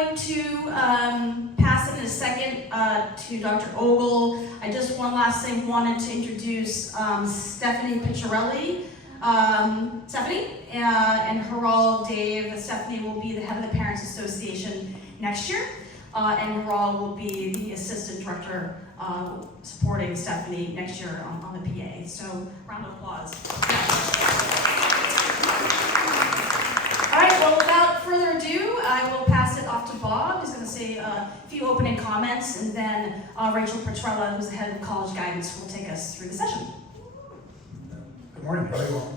going to pass it in a second to Dr. Ogle. I just one last thing wanted to introduce Stephanie Petrella. Stephanie and Haral Dave. Stephanie will be the head of the Parents Association next year, and Haral will be the assistant director supporting Stephanie next year on the PA. So, round of applause. All right, well, without further ado, I will pass it off to Bob, who's going to say a few opening comments, and then Rachel Petrella, who's the head of college guidance, will take us through the session. Good morning, everyone.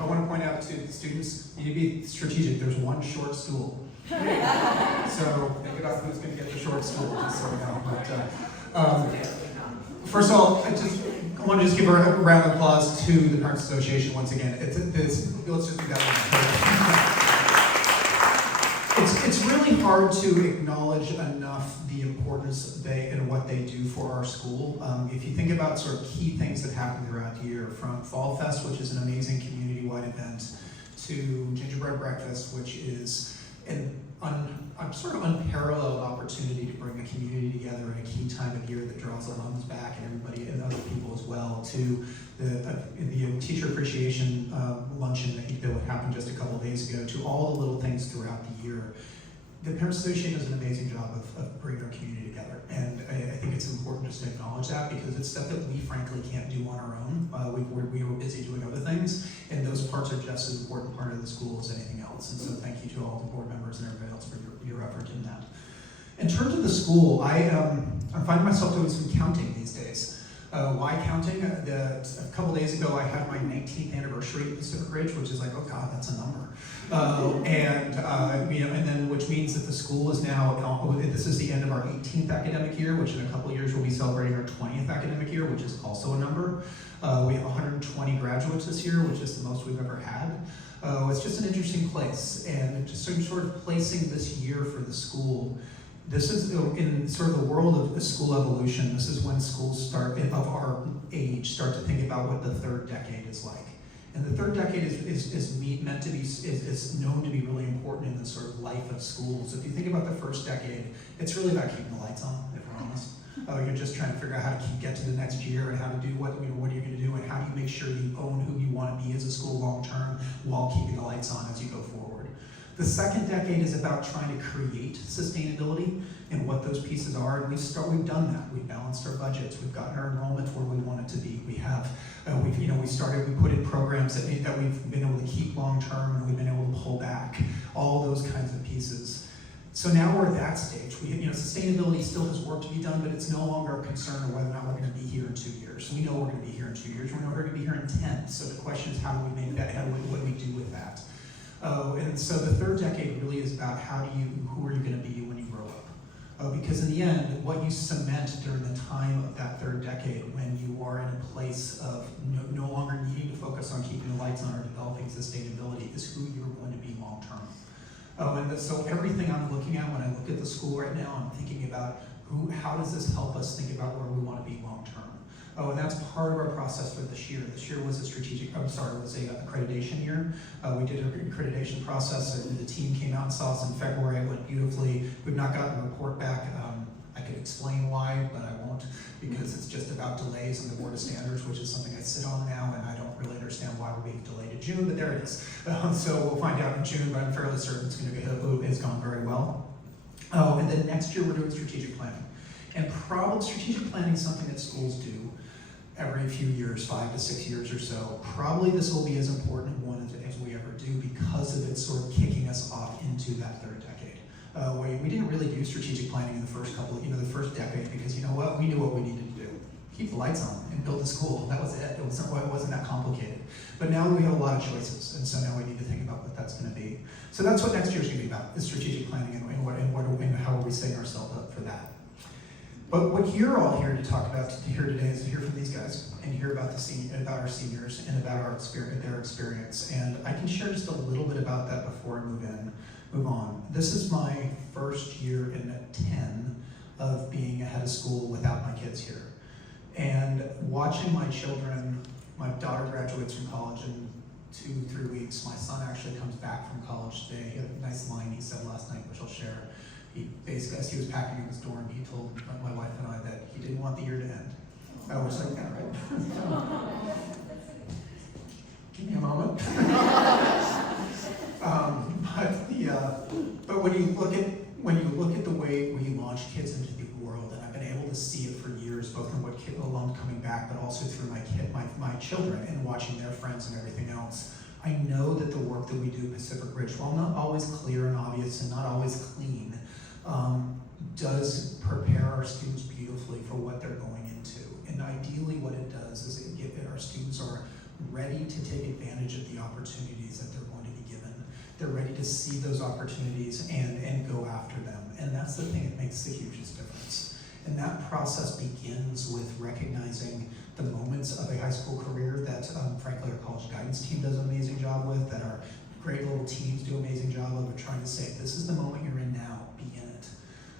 I want to point out to the students, you need to be strategic. There's one short stool. So think about who's going to get the short stool, just so you know. But, first of all, I want to just give a round of applause to the Parents Association once again. Let's just do that. It's really hard to acknowledge enough the importance and what they do for our school. If you think about sort of key things that happen throughout the year, from Fall Fest, which is an amazing community-wide event, to Gingerbread Breakfast, which is an sort of unparalleled opportunity to bring a community together in a key time of year that draws alums back and everybody and other people as well, to the teacher appreciation luncheon that happened just a couple of days ago, to all the little things throughout the year. The Parents Association does an amazing job of bringing our community together, and I think it's important just to acknowledge that, because it's stuff that we frankly can't do on our own. We were busy doing other things, and those parts are just as important part of the school as anything else. And so thank you to all the board members and everybody else for your effort in that. In terms of the school, I'm finding myself doing some counting these days. Why counting? A couple days ago, I had my 19th anniversary at Pacific Ridge, which is like, oh God, that's a number. And then which means that the school is now, this is the end of our 18th academic year, which in a couple of years we'll be celebrating our 20th academic year, which is also a number. We have 120 graduates this year, which is the most we've ever had. It's just an interesting place, and just sort of placing this year for the school. This is in sort of the world of school evolution. This is when schools of our age start to think about what the third decade is like. And the third decade is known to be really important in the sort of life of schools. If you think about the first decade, it's really about keeping the lights on, if we're honest. You're just trying to figure out how to get to the next year and how to do what are you going to do, and how do you make sure you own who you want to be as a school long term while keeping the lights on as you go forward. The second decade is about trying to create sustainability and what those pieces are, and we've done that. We've balanced our budgets. We've gotten our enrollment where we want it to be. We have, we put in programs that we've been able to keep long term, and we've been able to pull back. All those kinds of pieces. So now we're at that stage. Sustainability still has work to be done, but it's no longer a concern of whether or not we're going to be here in 2 years. We know we're going to be here in 2 years. We know we're going to be here in 10. So the question is, how do we make that? What do we do with that? And so the third decade really is about who are you going to be when you grow up? Because in the end, what you cement during the time of that third decade, when you are in a place of no longer needing to focus on keeping the lights on or developing sustainability, is who you're going to be long term. So everything I'm looking at when I look at the school right now, I'm thinking about how does this help us think about where we want to be long term. And that's part of our process for this year. This year was a accreditation year. We did an accreditation process, and the team came out and saw us in February. It went beautifully. We've not gotten a report back. I could explain why, but I won't, because it's just about delays in the Board of Standards, which is something I sit on now, and I don't really understand why we're being delayed to June, but there it is. So we'll find out in June, but I'm fairly certain it's gone very well. And then next year we're doing strategic planning. And probably strategic planning is something that schools do every few years, 5 to 6 years or so. Probably this will be as important one as we ever do, because of it sort of kicking us off into that third decade. We didn't really do strategic planning in the first the first decade, because you know what? We knew what we needed to do. Keep the lights on and build a school. That was it. It wasn't that complicated. But now we have a lot of choices, and so now we need to think about what that's going to be. So that's what next year's going to be about, is strategic planning and how are we setting ourselves up for that. But what you're all here to talk about here today is to hear from these guys and hear about our seniors and about their experience. And I can share just a little bit about that before I move on. This is my first year in 10 of being a head of school without my kids here. And watching my children, my daughter graduates from college in 2-3 weeks. My son actually comes back from college today. He had a nice line he said last night, which I'll share. basically, as he was packing up his dorm, he told my wife and I that he didn't want the year to end. I was like, yeah, right. Give me a moment. But when you look at the way we launch kids into the world, and I've been able to see it for years, both in what kid alum coming back, but also through my children and watching their friends and everything else. I know that the work that we do at Pacific Ridge, while not always clear and obvious and not always clean, does prepare our students beautifully for what they're going into. And ideally what it does is our students are ready to take advantage of the opportunities that they're going to be given. They're ready to see those opportunities and go after them. And that's the thing that makes the hugest difference. And that process begins with recognizing the moments of a high school career that, frankly, our college guidance team does an amazing job with, that our great little teams do an amazing job of trying to say, this is the moment you're in now, be in it.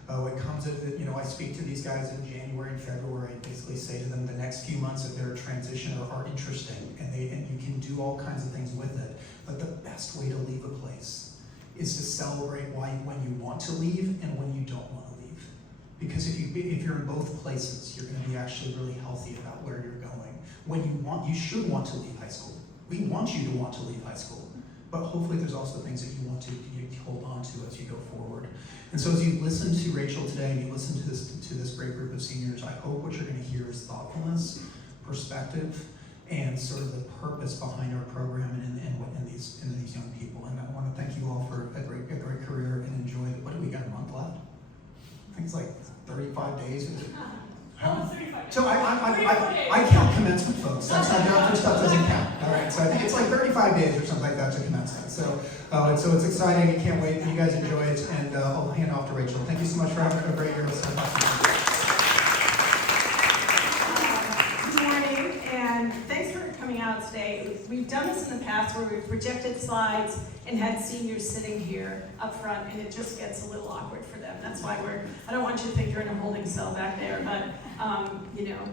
It comes at, I speak to these guys in January and February and basically say to them the next few months of their transition are interesting, and you can do all kinds of things with it. But the best way to leave a place is to celebrate when you want to leave and when you don't want to leave. Because if you're in both places, you're going to be actually really healthy about where you're going. When you should want to leave high school. We want you to want to leave high school. But hopefully there's also things that you want to hold on to as you go forward. And so as you listen to Rachel today and you listen to this great group of seniors, I hope what you're going to hear is thoughtfulness, perspective, and sort of the purpose behind our program and these young people. And I want to thank you all for a great career and enjoy it. What do we got, a month left? I think it's like 35 days. Almost 35 days. So I count commencement, folks. That's how the other stuff doesn't count. All right, so I think it's like 35 days or something like that to commencement. So it's exciting. I can't wait. You guys enjoy it, and I'll hand off to Rachel. Thank you so much for having a great year. Good morning, and thanks for coming out today. We've done this in the past where we've projected slides and had seniors sitting here up front, and it just gets a little awkward for them. That's why I don't want you to think you're in a holding cell back there, but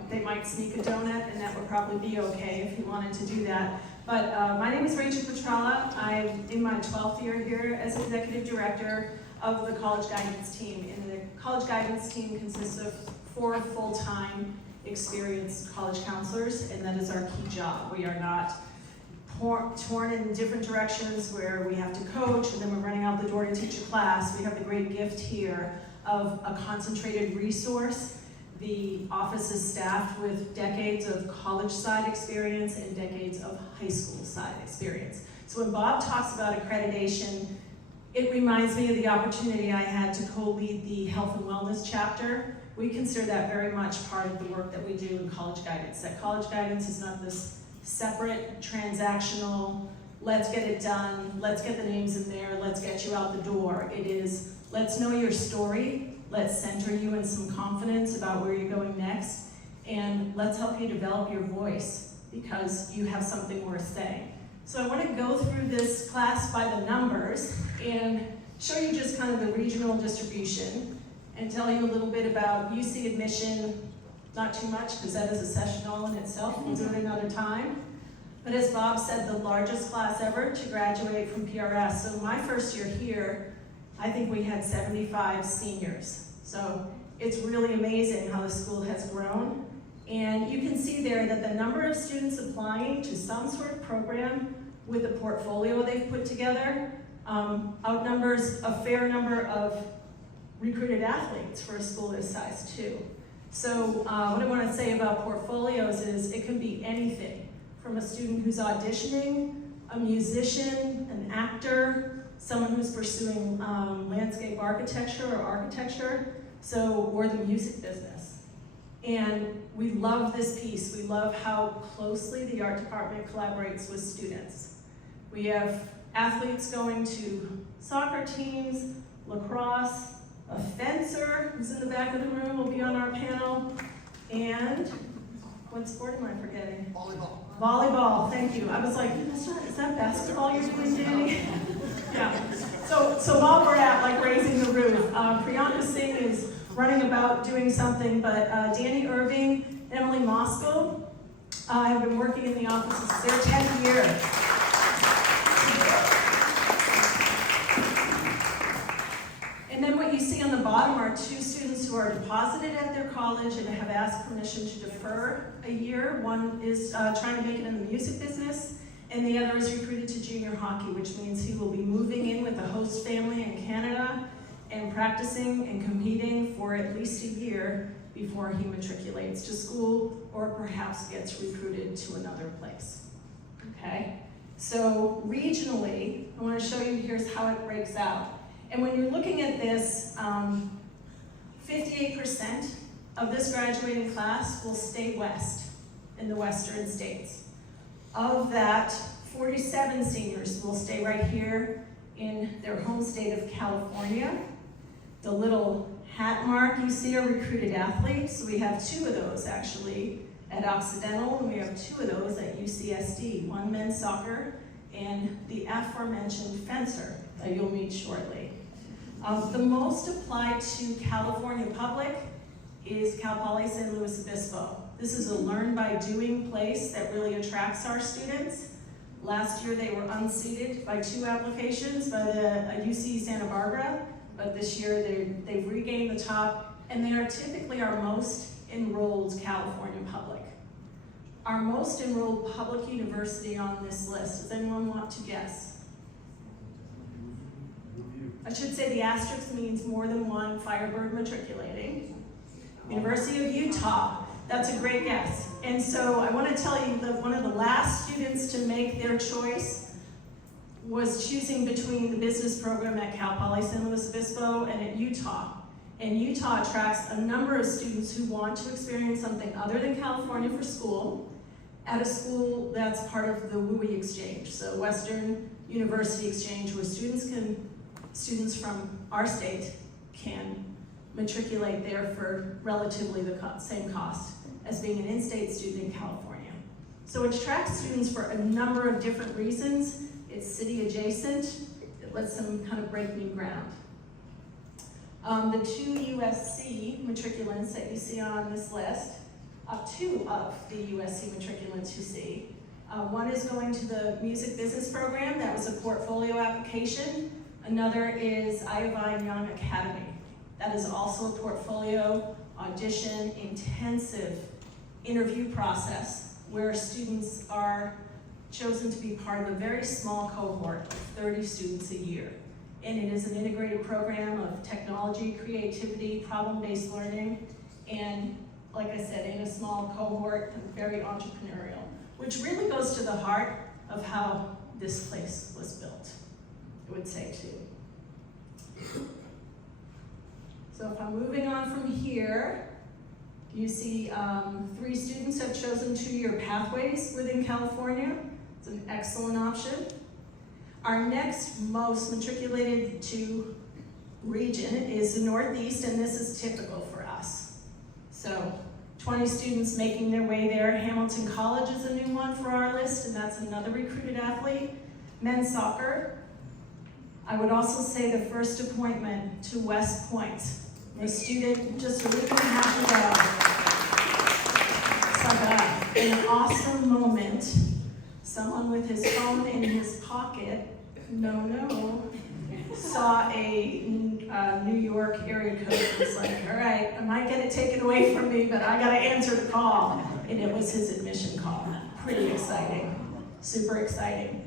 they might sneak a donut, and that would probably be okay if you wanted to do that. But my name is Rachel Petrella. I'm in my 12th year here as Executive Director of the College Guidance Team. And the College Guidance Team consists of 4 full-time experienced college counselors, and that is our key job. We are not torn in different directions where we have to coach and then we're running out the door to teach a class. We have the great gift here of a concentrated resource. The office is staffed with decades of college side experience and decades of high school side experience. So when Bob talks about accreditation, it reminds me of the opportunity I had to co-lead the health and wellness chapter. We consider that very much part of the work that we do in college guidance. That college guidance is not this separate, transactional, let's get it done, let's get the names in there, let's get you out the door. It is, let's know your story, let's center you in some confidence about where you're going next, and let's help you develop your voice because you have something worth saying. So I want to go through this class by the numbers and show you just kind of the regional distribution and tell you a little bit about UC admission. Not too much, because that is a session all in itself. We'll do it another time. But as Bob said, the largest class ever to graduate from PRS. So my first year here, I think we had 75 seniors. So it's really amazing how the school has grown. And you can see there that the number of students applying to some sort of program with the portfolio they've put together outnumbers a fair number of recruited athletes for a school this size too. So what I want to say about portfolios is it can be anything from a student who's auditioning, a musician, an actor, someone who's pursuing landscape architecture or architecture, or the music business. And we love this piece. We love how closely the art department collaborates with students. We have athletes going to soccer teams, lacrosse, a fencer who's in the back of the room will be on our panel, and what sport am I forgetting? Volleyball. Volleyball, thank you. I was like, is that basketball you're doing, Danny? Yeah. So while we're at like raising the roof, Priyanka Singh is running about doing something, but Danny Irving, Emily Moscow have been working in the offices their 10th year. And then what you see on the bottom are 2 students who are deposited at their college and have asked permission to defer a year. One is trying to make it in the music business, and the other is recruited to junior hockey, which means he will be moving in with a host family in Canada and practicing and competing for at least a year before he matriculates to school or perhaps gets recruited to another place. Okay? So regionally, I want to show you here's how it breaks out. And when you're looking at this, 58% of this graduating class will stay west in the western states. Of that, 47 seniors will stay right here in their home state of California. The little hat mark you see are recruited athletes. So we have 2 of those actually at Occidental, and we have 2 of those at UCSD, one men's soccer and the aforementioned fencer that you'll meet shortly. The most applied to California public is Cal Poly San Luis Obispo. This is a learn by doing place that really attracts our students. Last year they were unseated by 2 applications by the UC Santa Barbara, but this year they've regained the top, and they are typically our most enrolled California public. Our most enrolled public university on this list, does anyone want to guess? I should say the asterisk means more than one Firebird matriculating. University of Utah, that's a great guess. And so I want to tell you that one of the last students to make their choice was choosing between the business program at Cal Poly San Luis Obispo and at Utah. And Utah attracts a number of students who want to experience something other than California for school, at a school that's part of the WUI exchange, so Western University Exchange, where students from our state can matriculate there for relatively the same cost as being an in-state student in California. So it attracts students for a number of different reasons. It's city adjacent. It lets them kind of break new ground. The 2 USC matriculants that you see on this list, 2 of the USC matriculants you see. One is going to the music business program. That was a portfolio application. Another is Iovine Young Academy. That is also a portfolio, audition, intensive interview process where students are chosen to be part of a very small cohort of 30 students a year. And it is an integrated program of technology, creativity, problem-based learning, and like I said, in a small cohort, and very entrepreneurial, which really goes to the heart of how this place was built, I would say too. So if I'm moving on from here, you see 3 students have chosen 2-year pathways within California. It's an excellent option. Our next most matriculated to region is the Northeast, and this is typical for us. So 20 students making their way there. Hamilton College is a new one for our list, and that's another recruited athlete. Men's soccer. I would also say the first appointment to West Point. A student just a week and a half ago. It's like an awesome moment. Someone with his phone in his pocket, saw a New York area code and was like, all right, I might get it taken away from me, but I gotta answer the call. And it was his admission call. Pretty exciting, super exciting.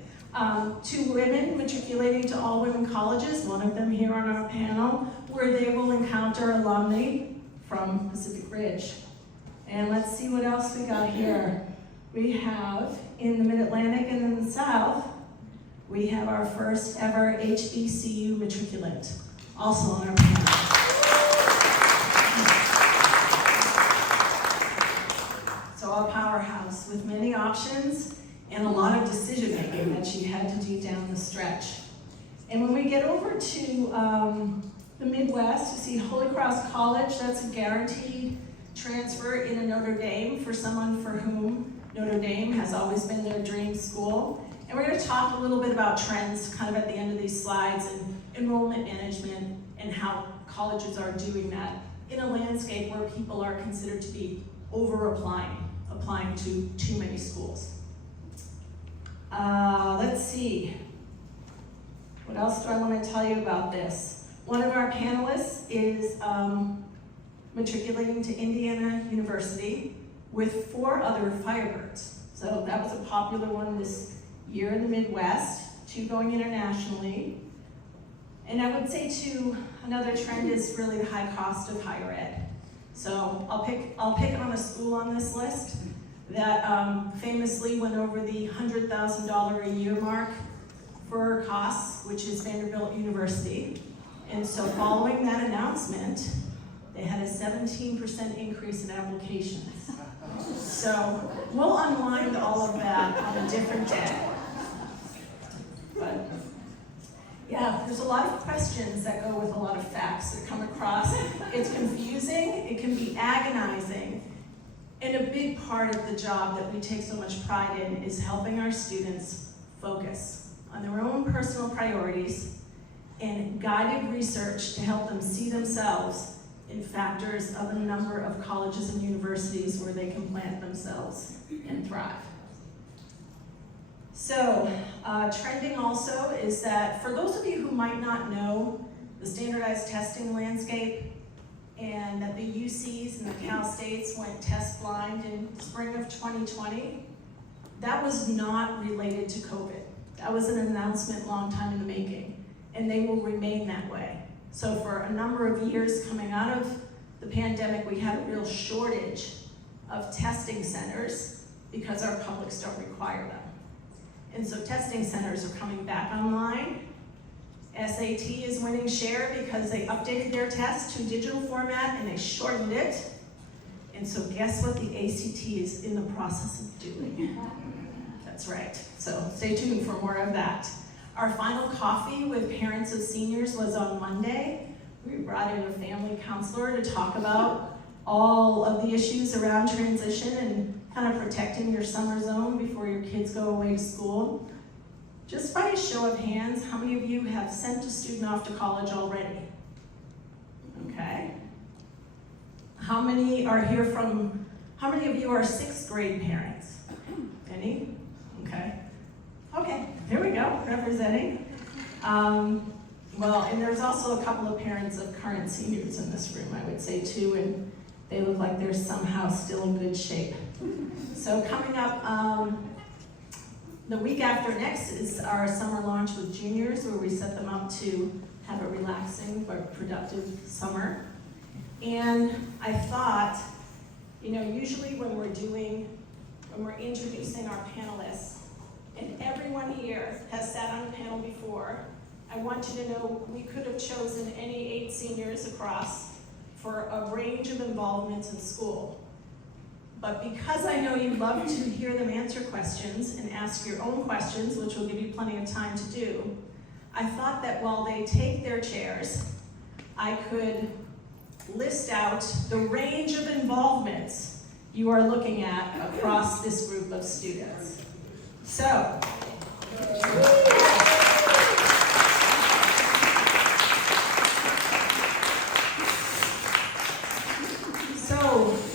2 women matriculating to all women colleges, one of them here on our panel, where they will encounter alumni from Pacific Ridge. And let's see what else we got here. We have, in the Mid-Atlantic and in the South, we have our first ever HBCU matriculant, also on our panel. So a powerhouse with many options and a lot of decision making that she had to do down the stretch. And when we get over to the Midwest, you see Holy Cross College. That's a guaranteed transfer in a Notre Dame for someone for whom Notre Dame has always been their dream school. And we're going to talk a little bit about trends kind of at the end of these slides and enrollment management and how colleges are doing that in a landscape where people are considered to be applying to too many schools. Let's see. What else do I want to tell you about this? One of our panelists is matriculating to Indiana University with 4 other Firebirds. So that was a popular one this year in the Midwest, 2 going internationally. And I would say too, another trend is really the high cost of higher ed. So I'll pick on a school on this list that famously went over the $100,000 a year mark for costs, which is Vanderbilt University. And so following that announcement, they had a 17% increase in applications. So we'll unwind all of that on a different day. But yeah, there's a lot of questions that go with a lot of facts that come across. It's confusing, it can be agonizing, and a big part of the job that we take so much pride in is helping our students focus on their own personal priorities and guided research to help them see themselves in factors of a number of colleges and universities where they can plant themselves and thrive. So, trending also is that for those of you who might not know the standardized testing landscape and that the UCs and the Cal States went test blind in spring of 2020, that was not related to COVID. That was an announcement long time in the making, and they will remain that way. So for a number of years coming out of the pandemic, we had a real shortage of testing centers because our publics don't require them. And so testing centers are coming back online. SAT is winning share because they updated their test to digital format and they shortened it. And so guess what the ACT is in the process of doing? That's right. So stay tuned for more of that. Our final coffee with parents of seniors was on Monday. We brought in a family counselor to talk about all of the issues around transition and kind of protecting your summer zone before your kids go away to school. Just by a show of hands, how many of you have sent a student off to college already? Okay. How many are here from, how many of you are 6th grade parents? Any? Okay. Okay, here we go, representing. Well, and there's also a couple of parents of current seniors in this room, I would say too, and they look like they're somehow still in good shape. So coming up, the week after next is our summer launch with juniors, where we set them up to have a relaxing but productive summer. And I thought, you know, usually when we're introducing our panelists, and everyone here has sat on a panel before, I want you to know we could have chosen any 8 seniors across for a range of involvements in school. But because I know you love to hear them answer questions and ask your own questions, which will give you plenty of time to do, I thought that while they take their chairs, I could list out the range of involvements you are looking at across this group of students. So,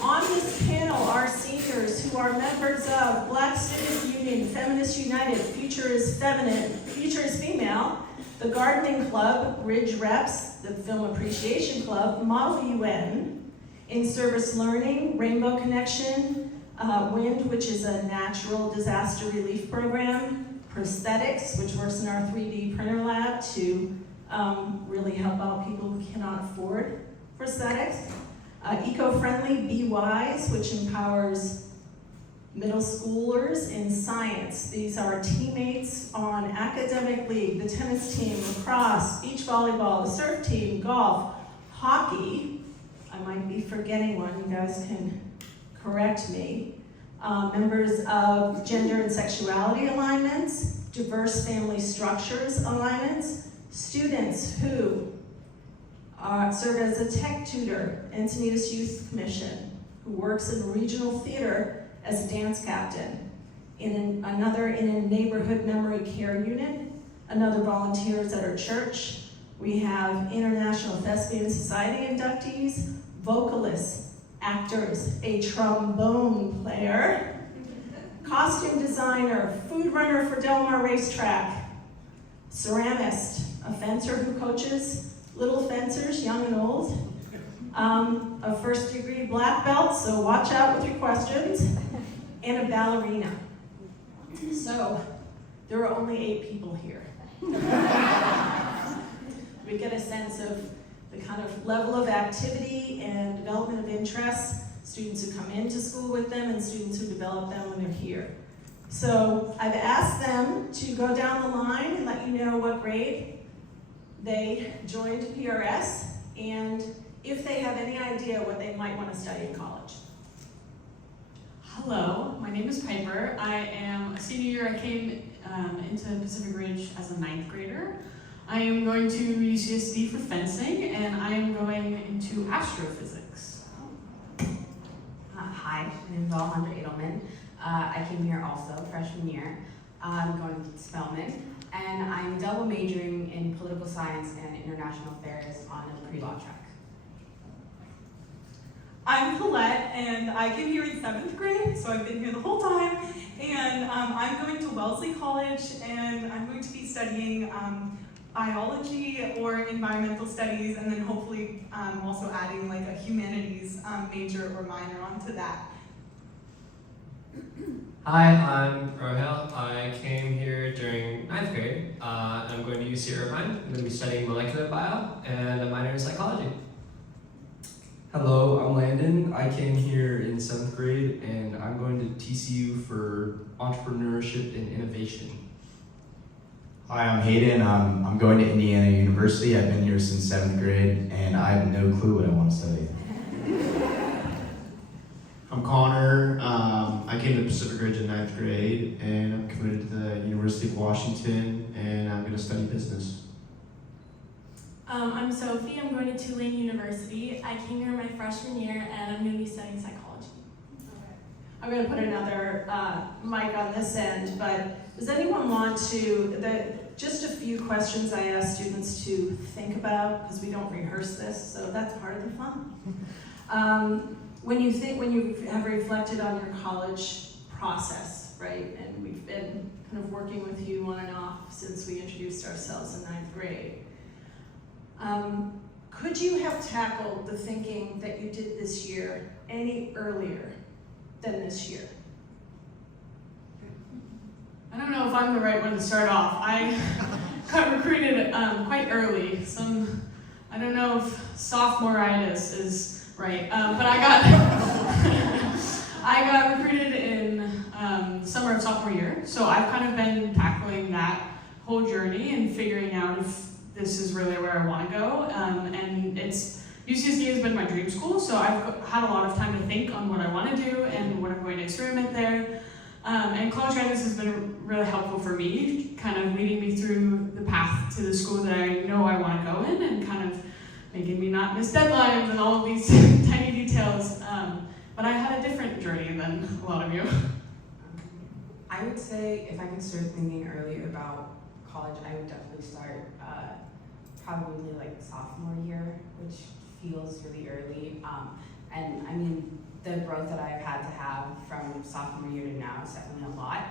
on this panel are seniors who are members of Black Student Union, Feminist United, Future is Feminine, Future is Female, the Gardening Club, Ridge Reps, the Film Appreciation Club, Model UN, In Service Learning, Rainbow Connection, WIND, which is a natural disaster relief program, Prosthetics, which works in our 3D printer lab to really help out people who cannot afford prosthetics. Eco-friendly Be Wise, which empowers middle schoolers in science. These are teammates on academic league, the tennis team, lacrosse, beach volleyball, the surf team, golf, hockey. I might be forgetting one, you guys can correct me. Members of gender and sexuality alignments, diverse family structures alignments, students who serve as a tech tutor, Encinitas Youth Commission, who works in regional theater as a dance captain, another in a neighborhood memory care unit, another volunteers at our church. We have International Thespian Society inductees, vocalists, actors, a trombone player, costume designer, food runner for Del Mar Racetrack, ceramist, a fencer who coaches, little fencers, young and old, a first-degree black belt, so watch out with your questions, and a ballerina. So, there are only 8 people here. We get a sense of the kind of level of activity and development of interests, students who come into school with them and students who develop them when they're here. So I've asked them to go down the line and let you know what grade they joined PRS and if they have any idea what they might want to study in college. Hello, my name is Piper. I am a senior year. I came into Pacific Ridge as a 9th grader. I am going to UCSD for fencing, and I am going into astrophysics. Hi, my name is Alejandra Edelman. I came here also freshman year. I'm going to Spelman, and I'm double majoring in political science and international affairs on a pre-law track. I'm Colette, and I came here in 7th grade, so I've been here the whole time. And I'm going to Wellesley College, and I'm going to be studying biology or environmental studies, and then hopefully also adding like a humanities major or minor onto that. Hi, I'm Rohel. I came here during 9th grade. I'm going to UC Irvine. I'm going to be studying molecular bio and a minor in psychology. Hello, I'm Landon. I came here in 7th grade and I'm going to TCU for entrepreneurship and innovation. Hi, I'm Hayden. I'm going to Indiana University. I've been here since 7th grade and I have no clue what I want to study. I'm Connor. I came to Pacific Ridge in 9th grade and I'm committed to the University of Washington and I'm going to study business. I'm Sophie. I'm going to Tulane University. I came here my freshman year and I'm going to be studying psychology. I'm going to put another mic on this end, but does anyone want to, just a few questions I ask students to think about, because we don't rehearse this, so that's part of the fun. When you have reflected on your college process, right, and we've been kind of working with you on and off since we introduced ourselves in 9th grade, could you have tackled the thinking that you did this year any earlier than this year? I don't know if I'm the right one to start off. I got recruited quite early. I don't know if sophomore-itis is right, but I got recruited in the summer of sophomore year. So I've kind of been tackling that whole journey and figuring out if this is really where I want to go. And UCSD has been my dream school, so I've had a lot of time to think on what I want to do and what I'm going to experiment there. And college guidance has been really helpful for me, kind of leading me through the path to the school that I know I want to go in and kind of making me not miss deadlines and all of these tiny details. But I had a different journey than a lot of you. I would say if I could start thinking earlier about college, I would definitely start probably like sophomore year, which feels really early. And I mean, the growth that I've had to have from sophomore year to now is definitely a lot.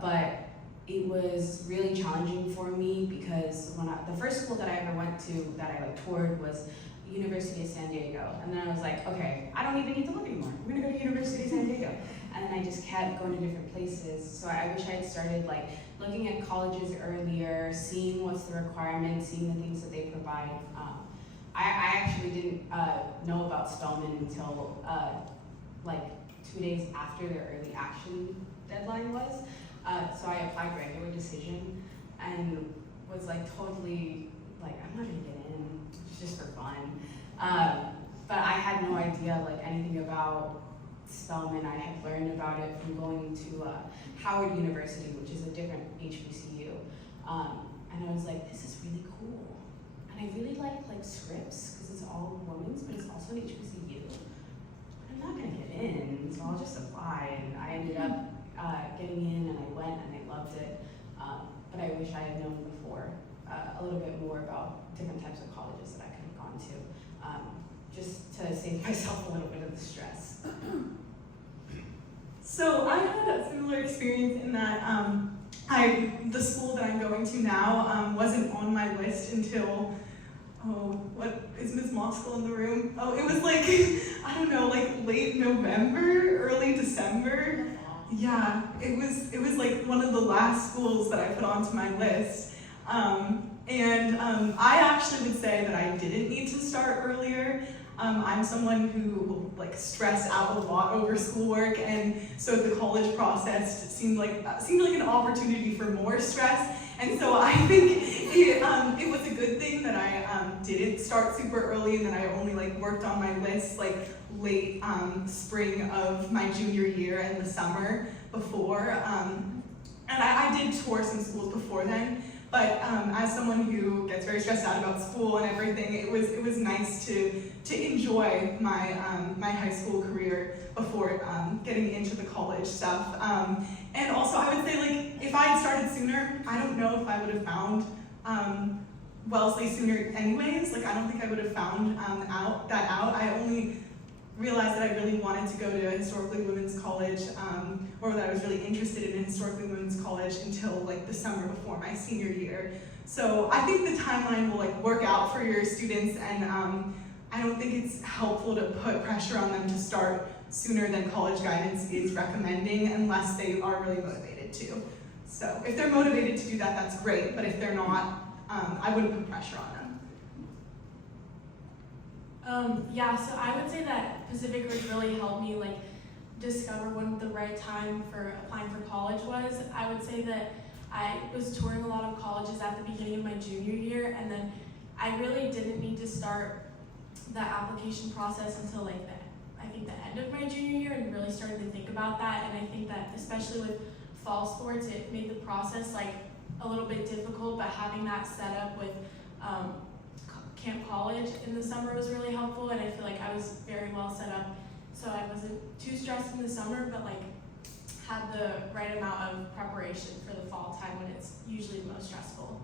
But it was really challenging for me because the first school that I ever went to that I toured was University of San Diego. And then I was like, okay, I don't even need to look anymore. I'm gonna go to University of San Diego. And then I just kept going to different places. So I wish I had started looking at colleges earlier, seeing what's the requirements, seeing the things that they provide. I actually didn't know about Spelman until 2 days after their early action deadline was. So I applied regular decision and was totally I'm not gonna get in, it's just for fun. But I had no idea anything about Spelman. I had learned about it from going to Howard University, which is a different HBCU. And I was like, this is really cool. And I really like scripts because it's all women's, but it's also an HBCU. I'm not gonna get in, so I'll just apply. And I ended up getting in, and I went, and I loved it. But I wish I had known before a little bit more about different types of colleges that I could have gone to, just to save myself a little bit of the stress. So I had a similar experience in that the school that I'm going to now wasn't on my list until what is Ms. Moss still in the room? Oh, it was like, I don't know, like late November, early December. Yeah, it was like one of the last schools that I put onto my list. I actually would say that I didn't need to start earlier. I'm someone who will like stress out a lot over schoolwork, and so the college process seemed like an opportunity for more stress. And so I think it was a good thing that I didn't start super early and that I only like worked on my list like late spring of my junior year and the summer before. And I did tour some schools before then. But as someone who gets very stressed out about school and everything, it was nice to enjoy my my high school career before getting into the college stuff. And also, I would say like if I had started sooner, I don't know if I would have found Wellesley sooner anyways. Like I don't think I would have found out. I only realized that I really wanted to go to a historically women's college, or that I was really interested in a historically women's college until like the summer before my senior year. So I think the timeline will like work out for your students, and I don't think it's helpful to put pressure on them to start sooner than college guidance is recommending unless they are really motivated to. So if they're motivated to do that, that's great, but if they're not, I wouldn't put pressure on them. Yeah, so I would say that Pacific Ridge really helped me like discover when the right time for applying for college was. I would say that I was touring a lot of colleges at the beginning of my junior year, and then I really didn't need to start the application process until like I think the end of my junior year, and really started to think about that. And I think that especially with fall sports, it made the process like a little bit difficult, but having that set up with Camp College in the summer was really helpful, and I feel like I was very well set up, so I wasn't too stressed in the summer, but like had the right amount of preparation for the fall time when it's usually the most stressful.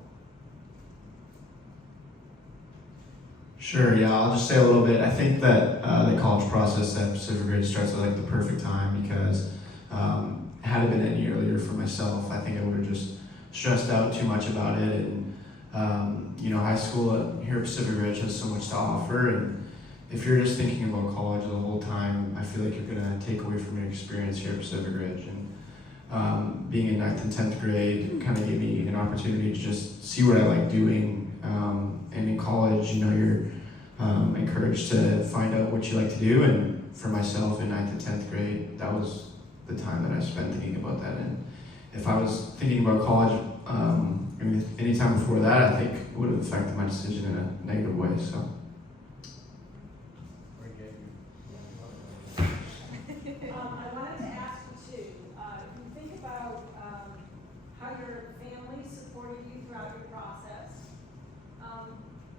Sure, yeah, I'll just say a little bit. I think that the college process at Pacific Ridge starts at like the perfect time, because had it been any earlier for myself, I think I would have just stressed out too much about it. And high school here at Pacific Ridge has so much to offer, and if you're just thinking about college the whole time, I feel like you're gonna take away from your experience here at Pacific Ridge. And being in 9th and 10th grade kind of gave me an opportunity to just see what I like doing. And in college, you're encouraged to find out what you like to do. And for myself in 9th and 10th grade, that was the time that I spent thinking about that. And if I was thinking about college any time before that, I think it would have affected my decision in a negative way. So. I wanted to ask you too, if you think about how your family supported you throughout your process,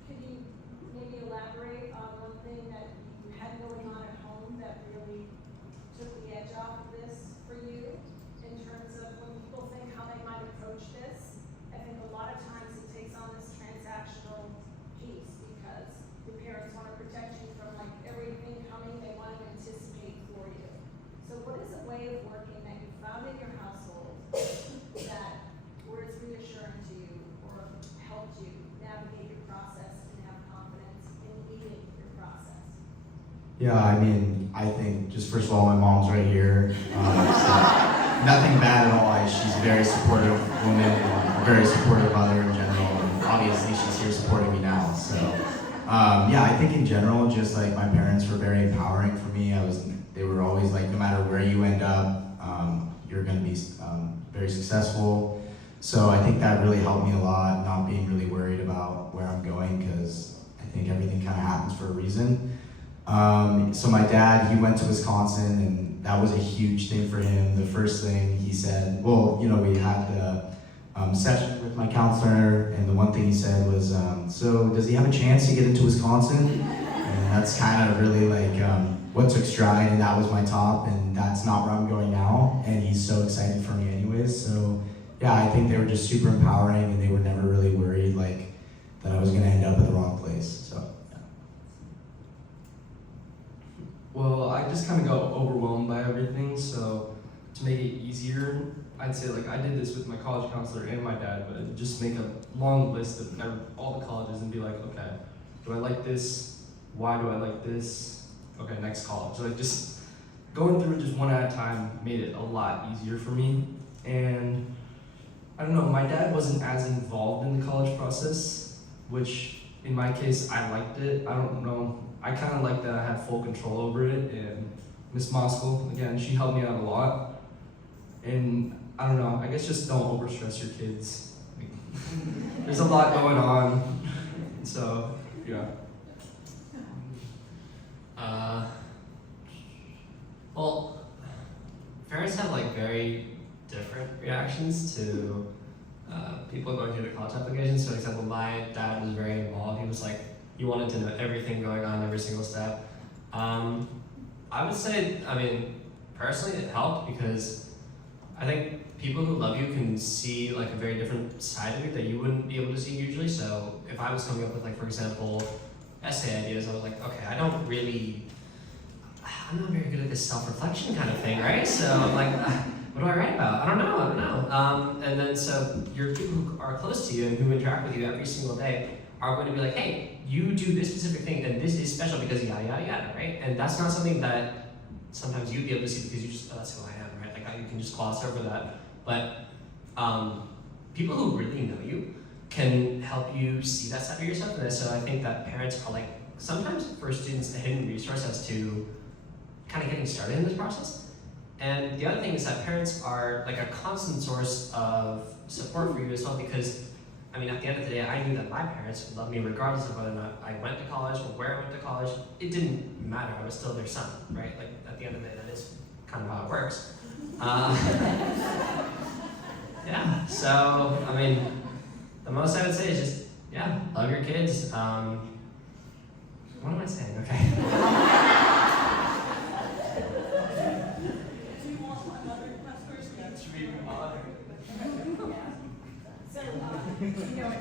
could you maybe elaborate on one thing that you had going on at home that really took the edge off of this for you, in terms of when people think how they might approach this? I think a lot of times it takes on this transactional piece, because the parents want to protect you from like everything coming, they want to anticipate for you. So what is a way of working that you found in your household that was reassuring to you or helped you navigate your process and have confidence in leading your process? Yeah, I think just first of all, my mom's right here. So nothing bad at all. She's a very supportive woman, and a very supportive mother in general. And obviously, she's here supporting me now. So I think in general, just like my parents were very empowering for me. They were always like, no matter where you end up, you're going to be very successful. So I think that really helped me a lot, not being really worried about where I'm going, because I think everything kind of happens for a reason. So my dad, he went to Wisconsin, and that was a huge thing for him. The first thing he said, we had the session with my counselor, and the one thing he said was, so does he have a chance to get into Wisconsin? And that's kind of really like what took stride, and that was my top, and that's not where I'm going now, and he's so excited for me anyways. So yeah, I think they were just super empowering, and they were never really worried like that I was going to end up at the wrong place. So. Well, I just kind of got overwhelmed by everything, so to make it easier, I'd say like I did this with my college counselor and my dad, but just make a long list of all the colleges and be like, okay, do I like this? Why do I like this? Okay, next college. Like just going through it just one at a time made it a lot easier for me. And I don't know, my dad wasn't as involved in the college process, which in my case, I liked it. I don't know, I kind of liked that I had full control over it. And Miss Moskal, again, she helped me out a lot. And I don't know, I guess just don't overstress your kids. Like, there's a lot going on. So, yeah. Well, parents have like very different reactions to people going through the college applications. So, for example, my dad was very involved. He was like, he wanted to know everything going on, every single step. I would say, I mean, personally, it helped because I think people who love you can see like a very different side of you that you wouldn't be able to see usually. So, if I was coming up with like, for example, essay ideas, I was like, okay, I'm not very good at this self-reflection kind of thing, right? So I'm like, what do I write about? I don't know. And then so your people who are close to you and who interact with you every single day are going to be like, hey, you do this specific thing and this is special because yada, yada, yada, right? And that's not something that sometimes you'd be able to see because you just, oh, that's who I am, right? Like you can just gloss over that. But people who really know you can help you see that side of yourself. And so I think that parents are like, sometimes for students, a hidden resource as to kind of getting started in this process. And the other thing is that parents are like a constant source of support for you as well because, I mean, at the end of the day, I knew that my parents loved me regardless of whether or not I went to college or where I went to college. It didn't matter, I was still their son, right? Like at the end of the day, that is kind of how it works. Yeah, so, I mean, the most I would say is just, yeah, love your kids. What am I saying? Okay.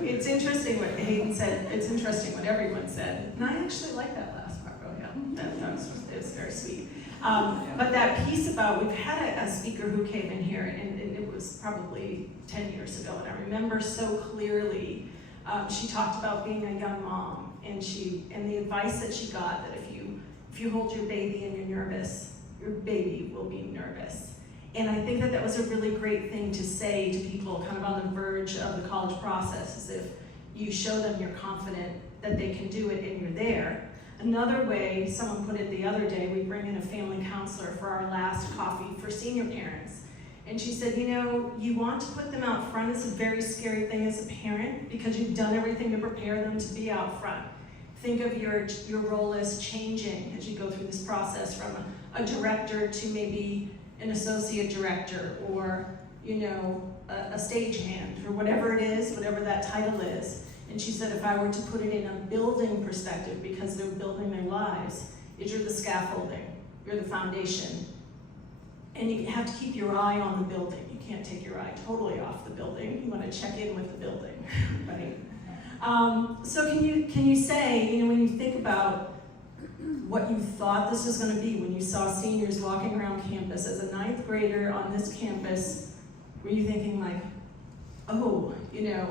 It's interesting what Hayden said. It's interesting what everyone said. And I actually like that last part. Oh, yeah, that was very sweet. But that piece about, we've had a speaker who came in here, and it was probably 10 years ago, and I remember so clearly, she talked about being a young mom, and the advice that she got, that if you hold your baby and you're nervous, your baby will be nervous. And I think that was a really great thing to say to people kind of on the verge of the college process, is if you show them you're confident that they can do it and you're there. Another way, someone put it the other day, we bring in a family counselor for our last coffee for senior parents. And she said, you know, you want to put them out front. It's a very scary thing as a parent because you've done everything to prepare them to be out front. Think of your role as changing as you go through this process from a director to maybe an associate director or, you know, a stagehand or whatever it is, whatever that title is. And she said, if I were to put it in a building perspective, because they're building their lives, is you're the scaffolding, you're the foundation. And you have to keep your eye on the building. You can't take your eye totally off the building. You want to check in with the building, right? So can you say, you know, when you think about what you thought this was going to be when you saw seniors walking around campus as a 9th grader on this campus, were you thinking like, oh, you know,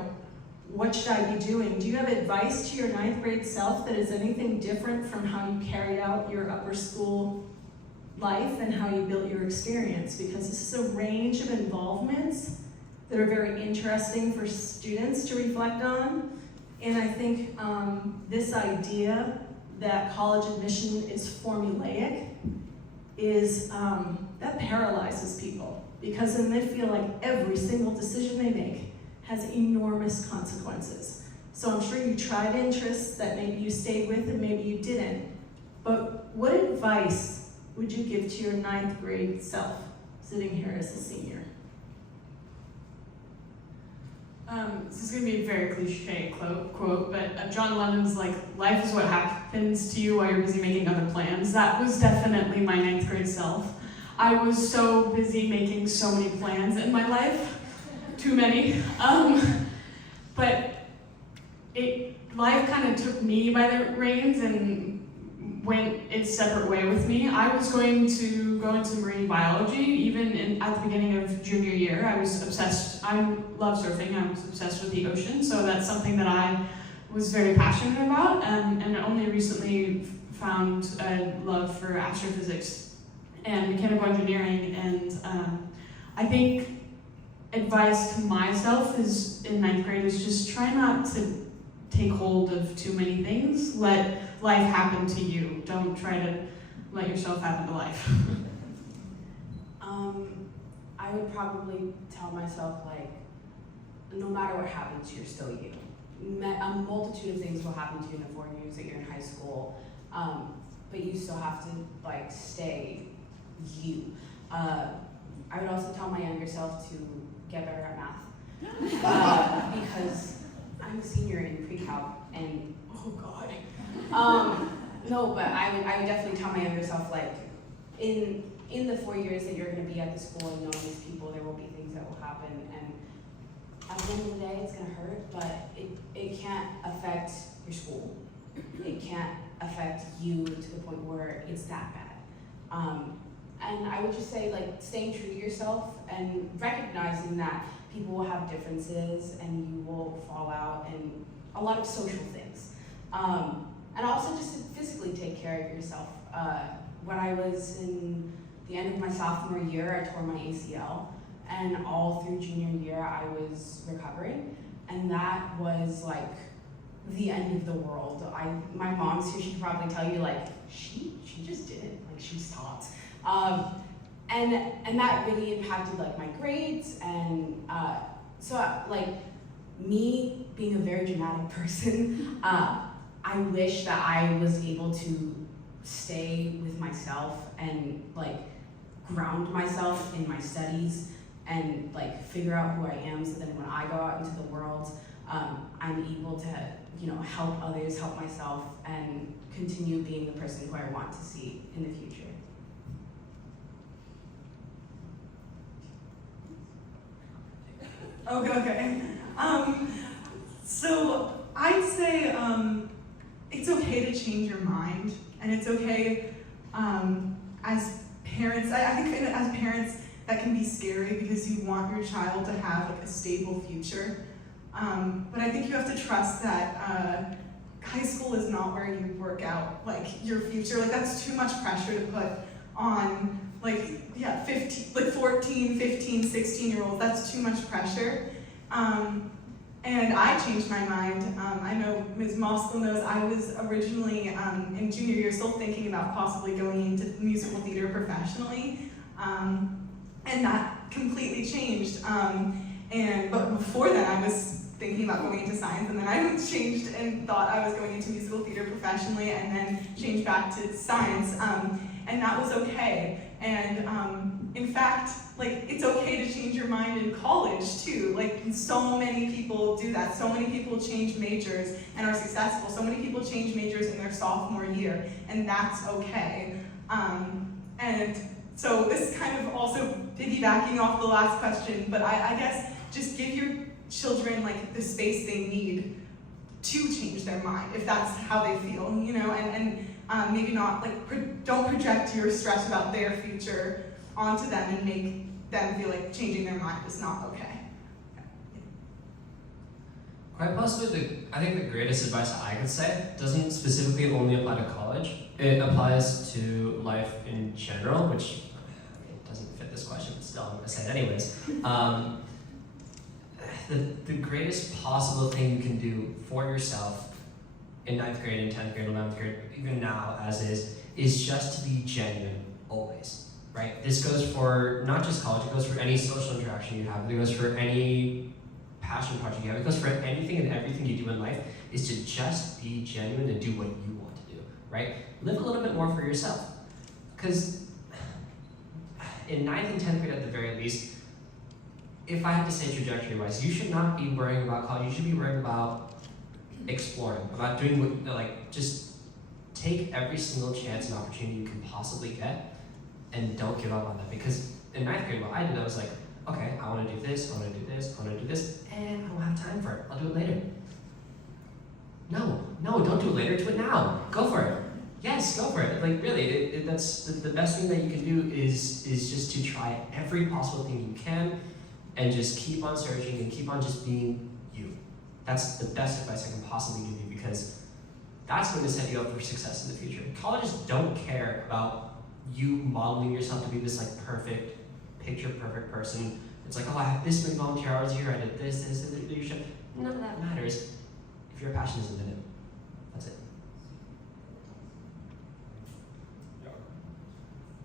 what should I be doing? Do you have advice to your 9th grade self that is anything different from how you carried out your upper school life and how you built your experience? Because this is a range of involvements that are very interesting for students to reflect on. And I think this idea that college admission is formulaic is, that paralyzes people, because then they feel like every single decision they make has enormous consequences. So I'm sure you tried interests that maybe you stayed with and maybe you didn't, but what advice would you give to your 9th grade self sitting here as a senior? This is going to be a very cliche quote, but John Lennon's like, life is what happens to you while you're busy making other plans. That was definitely my 9th grade self. I was so busy making so many plans in my life, too many. But life kind of took me by the reins and went its separate way with me. I was going to go into marine biology, even at the beginning of junior year. I was obsessed, I love surfing, I was obsessed with the ocean, so that's something that I was very passionate about, and only recently found a love for astrophysics and mechanical engineering. And I think advice to myself is in 9th grade is just try not to take hold of too many things. Let life happen to you. Don't try to let yourself happen to life. I would probably tell myself, like, no matter what happens, you're still you. A multitude of things will happen to you in the 4 years that you're in high school, but you still have to, like, stay you. I would also tell my younger self to get better at math, because I'm a senior in pre-calc, and oh god. No, but I would definitely tell my younger self, like, in the 4 years that you're going to be at the school and knowing these people, there will be things that will happen, and at the end of the day, it's going to hurt, but it can't affect your school. It can't affect you to the point where it's that bad. And I would just say, like, staying true to yourself and recognizing that people will have differences and you will fall out and a lot of social things. And also just to physically take care of yourself. When I was in the end of my sophomore year, I tore my ACL, and all through junior year I was recovering, and that was like the end of the world. My mom's here, she could probably tell you, like, she just did it, like, she stopped. And that really impacted, like, my grades, and so, like, me being a very dramatic person, I wish that I was able to stay with myself and, like, ground myself in my studies and, like, figure out who I am, so then when I go out into the world, I'm able to, you know, help others, help myself, and continue being the person who I want to see in the future. Okay. So I'd say it's okay to change your mind, and it's okay as parents. I think as parents that can be scary because you want your child to have, like, a stable future. But I think you have to trust that high school is not where you work out, like, your future. Like, that's too much pressure to put on, like, 14, 15, 16-year-olds. That's too much pressure. And I changed my mind. I know Ms. Moskal knows I was originally in junior year still thinking about possibly going into musical theater professionally. And that completely changed. But before then I was thinking about going into science, and then I changed and thought I was going into musical theater professionally, and then changed back to science. And that was okay. And in fact, like, it's okay to change your mind in college too. Like, so many people do that. So many people change majors and are successful. So many people change majors in their sophomore year, and that's okay. And so this is kind of also piggybacking off the last question, but I guess just give your children, like, the space they need to change their mind, if that's how they feel, you know, and maybe not, like, don't project your stress about their future onto them and make them feel like changing their mind is not okay. Quite possibly, I think the greatest advice I could say doesn't specifically only apply to college. It applies to life in general, which, I mean, doesn't fit this question, but still I'm going to say it anyways. The greatest possible thing you can do for yourself in 9th grade, and 10th grade, 11th grade, even now as is just to be genuine always, right? This goes for not just college, it goes for any social interaction you have, it goes for any passion project you have, it goes for anything and everything you do in life, is to just be genuine and do what you want to do, right? Live a little bit more for yourself. Because in 9th and 10th grade at the very least, if I had to say trajectory-wise, you should not be worrying about college, you should be worrying about exploring, about doing what, like, just take every single chance and opportunity you can possibly get, and don't give up on that. Because in 9th grade, what I did, I was like, okay, I want to do this, I want to do this, I want to do this, and I don't have time for it. I'll do it later. No, don't do it later, do it now. Go for it. Yes, go for it. Like, really, that's the best thing that you can do is just to try every possible thing you can, and just keep on searching and keep on just being you. that's the best advice I can possibly give you, because that's going to set you up for success in the future. Colleges don't care about you modeling yourself to be this like perfect, picture perfect person. It's like, oh, I have this many volunteer hours a year, I did this, and leadership. None of that matters if your passion isn't in it. That's it.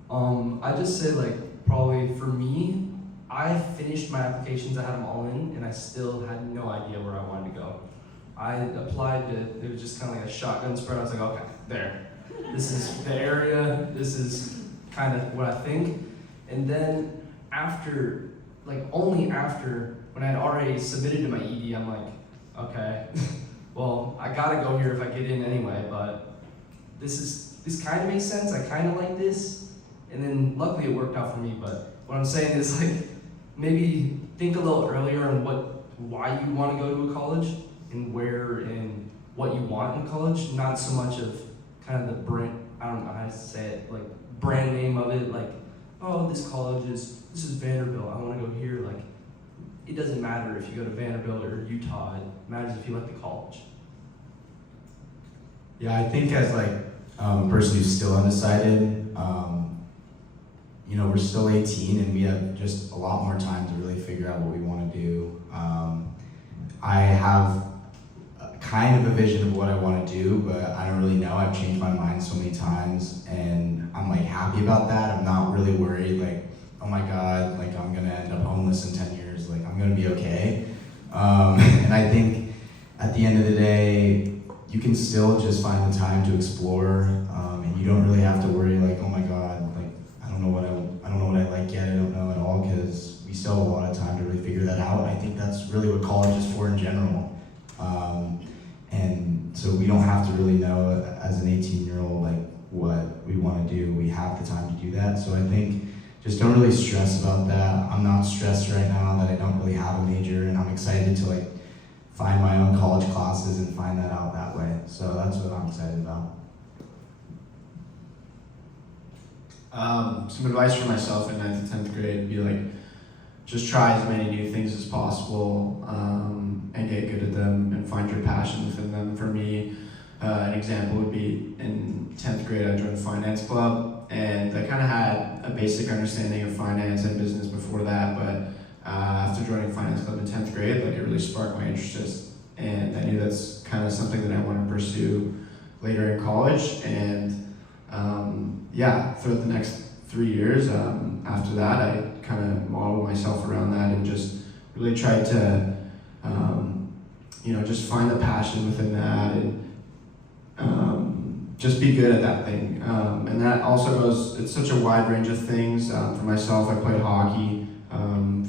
I just say like probably for me, I finished my applications, I had them all in, and I still had no idea where I wanted to go. I applied to, it was just kind of like a shotgun spread. I was like, okay, there. This is the area, this is kind of what I think. And then after, like only after, when I had already submitted to my ED, I'm like, okay, well, I gotta go here if I get in anyway, but this kind of makes sense, I kind of like this. And then luckily it worked out for me, but what I'm saying is like, maybe think a little earlier on why you want to go to a college and where and what you want in college, not so much of kind of the brand, I don't know how to say it, like brand name of it, like, oh, this is Vanderbilt, I want to go here. Like, it doesn't matter if you go to Vanderbilt or Utah, it matters if you like the college. Yeah, I think as like a person who's still undecided, you know, we're still 18 and we have just a lot more time to really figure out what we want to do. I have kind of a vision of what I want to do, but I don't really know. I've changed my mind so many times and I'm like happy about that. I'm not really worried like, oh my God, like I'm gonna end up homeless in 10 years, like I'm gonna be okay. And I think at the end of the day, you can still just find the time to explore, and you don't really have to worry like, oh my God, like I don't know what I like yet. I don't know at all, because we still have a lot of time to really figure that out. And I think that's really what college is for in general. And so we don't have to really know as an 18-year-old like what we want to do. We have the time to do that. So I think just don't really stress about that. I'm not stressed right now that I don't really have a major, and I'm excited to like find my own college classes and find that out that way. So that's what I'm excited about. Some advice for myself in 9th and 10th grade would be like, just try as many new things as possible, and get good at them and find your passion within them. For me, an example would be in 10th grade, I joined a finance club, and I kind of had a basic understanding of finance and business before that, but after joining finance club in 10th grade, like it really sparked my interest, and I knew that's kind of something that I wanted to pursue later in college. And yeah, throughout the next 3 years after that, I kind of modeled myself around that and just really tried to you know, just find the passion within that and just be good at that thing. And that also goes, it's such a wide range of things. For myself, I played hockey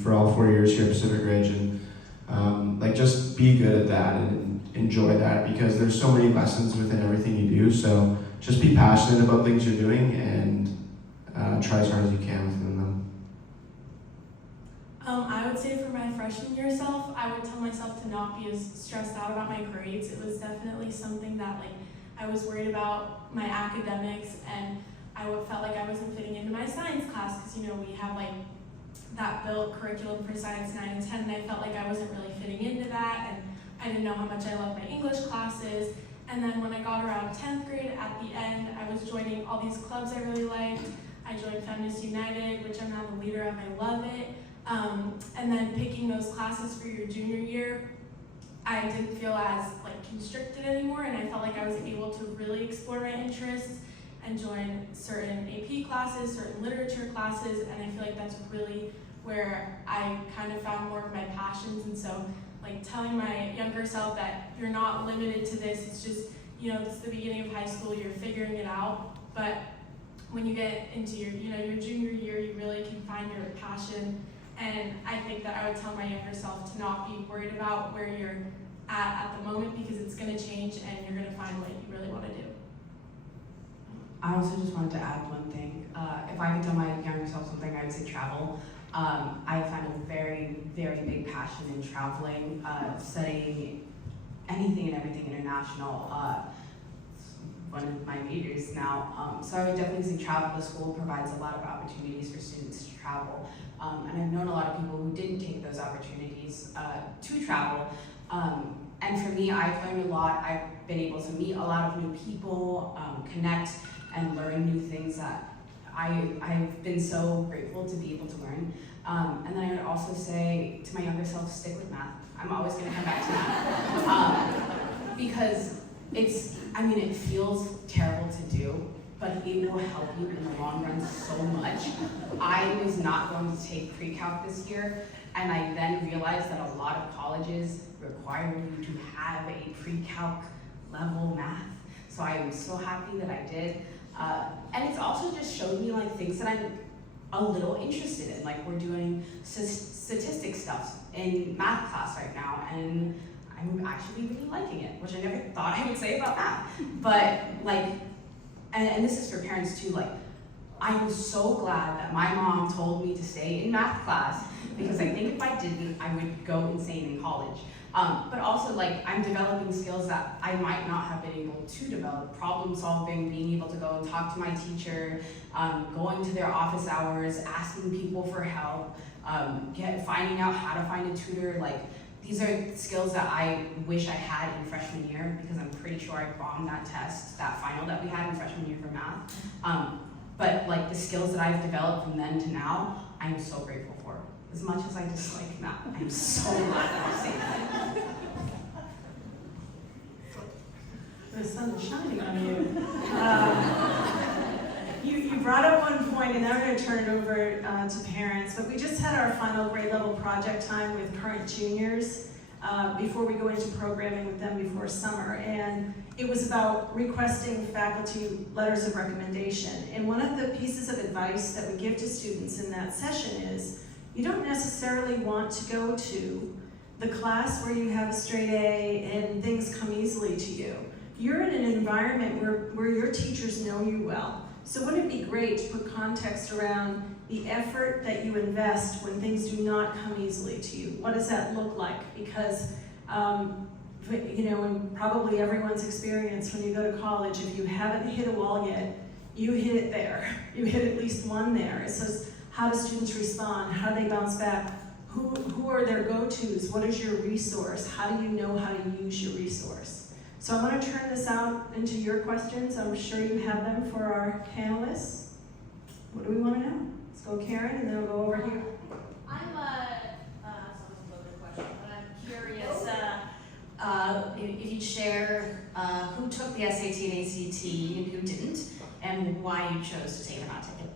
for all 4 years here at Pacific Ridge, and like just be good at that and enjoy that, because there's so many lessons within everything you do. So just be passionate about things you're doing and try as hard as you can within them. I would say for my freshman year self, I would tell myself to not be as stressed out about my grades. It was definitely something that like I was worried about my academics, and I felt like I wasn't fitting into my science class because, you know, we have like that built curriculum for science 9 and 10, and I felt like I wasn't really fitting into that, and I didn't know how much I loved my English classes. And then when I got around 10th grade, at the end, I was joining all these clubs I really liked. I joined Feminist United, which I'm now the leader of. I love it. And then picking those classes for your junior year, I didn't feel as like constricted anymore, and I felt like I was able to really explore my interests and join certain AP classes, certain literature classes, and I feel like that's really where I kind of found more of my passions. And so like telling my younger self that you're not limited to this, it's just, you know, it's the beginning of high school, you're figuring it out, but when you get into your, you know, your junior year, you really can find your passion. And I think that I would tell my younger self to not be worried about where you're at the moment, because it's going to change and you're going to find what you really want to do. I also just wanted to add one thing. If I could tell my younger self something, I would say travel. I find a very, very big passion in traveling, studying anything and everything international. One of my majors now. So I would definitely say travel. The school provides a lot of opportunities for students to travel. And I've known a lot of people who didn't take those opportunities to travel. And for me, I've learned a lot. I've been able to meet a lot of new people, connect, and learn new things that I've been so grateful to be able to learn. And then I would also say to my younger self, stick with math. I'm always gonna come back to math. Because it feels terrible to do, but it will help you in the long run so much. I was not going to take pre-calc this year, and I then realized that a lot of colleges require you to have a pre-calc level math. So I am so happy that I did. And it's also just showed me like things that I'm a little interested in. Like we're doing statistics stuff in math class right now, and I'm actually really liking it, which I never thought I would say about math. But like, and this is for parents too, like, I was so glad that my mom told me to stay in math class, because I think if I didn't, I would go insane in college. But also, like, I'm developing skills that I might not have been able to develop. Problem solving, being able to go and talk to my teacher, going to their office hours, asking people for help, finding out how to find a tutor. Like, these are skills that I wish I had in freshman year, because I'm pretty sure I bombed that test, that final that we had in freshman year for math. But like the skills that I've developed from then to now, I'm so grateful for. As much as I dislike math, I'm so glad that I say that. The sun is shining on you. You brought up one point, and then we're going to turn it over to parents, but we just had our final grade level project time with current juniors before we go into programming with them before summer, and it was about requesting faculty letters of recommendation. And one of the pieces of advice that we give to students in that session is, you don't necessarily want to go to the class where you have a straight A and things come easily to you. You're in an environment where your teachers know you well. So wouldn't it be great to put context around the effort that you invest when things do not come easily to you? What does that look like? Because, in probably everyone's experience when you go to college, if you haven't hit a wall yet, you hit it there. You hit at least one there. It says, how do students respond? How do they bounce back? Who are their go-tos? What is your resource? How do you know how to use your resource? So I'm going to turn this out into your questions. I'm sure you have them for our panelists. What do we want to know? Let's go Karen, and then we'll go over here. I'm someone's loaded question, but I'm curious if you'd share who took the SAT and ACT and who didn't, and why you chose to take or not take it.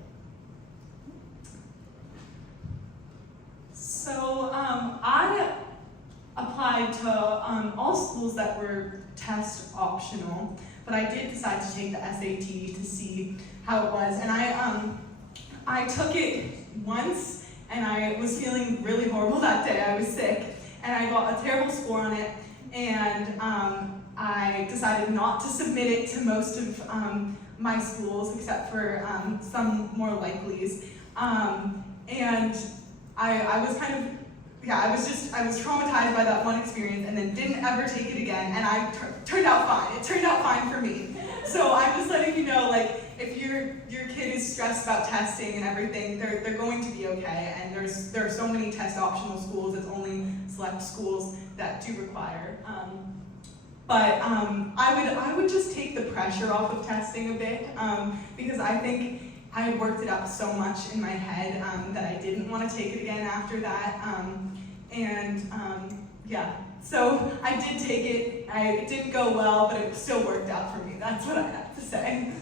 So I applied to all schools that were test optional, but I did decide to take the SAT to see how it was, and I took it once, and I was feeling really horrible that day. I was sick, and I got a terrible score on it, and I decided not to submit it to most of my schools, except for some more likelies, and I was kind of, I was traumatized by that one experience, and then didn't ever take it again, and turned out fine. It turned out fine for me. So I'm just letting you know, like, if your kid is stressed about testing and everything, they're going to be okay. And there are so many test optional schools. It's only select schools that do require. But I would just take the pressure off of testing a bit, because I think I had worked it up so much in my head that I didn't want to take it again after that. So I did take it. It didn't go well, but it still worked out for me. That's what I have to say.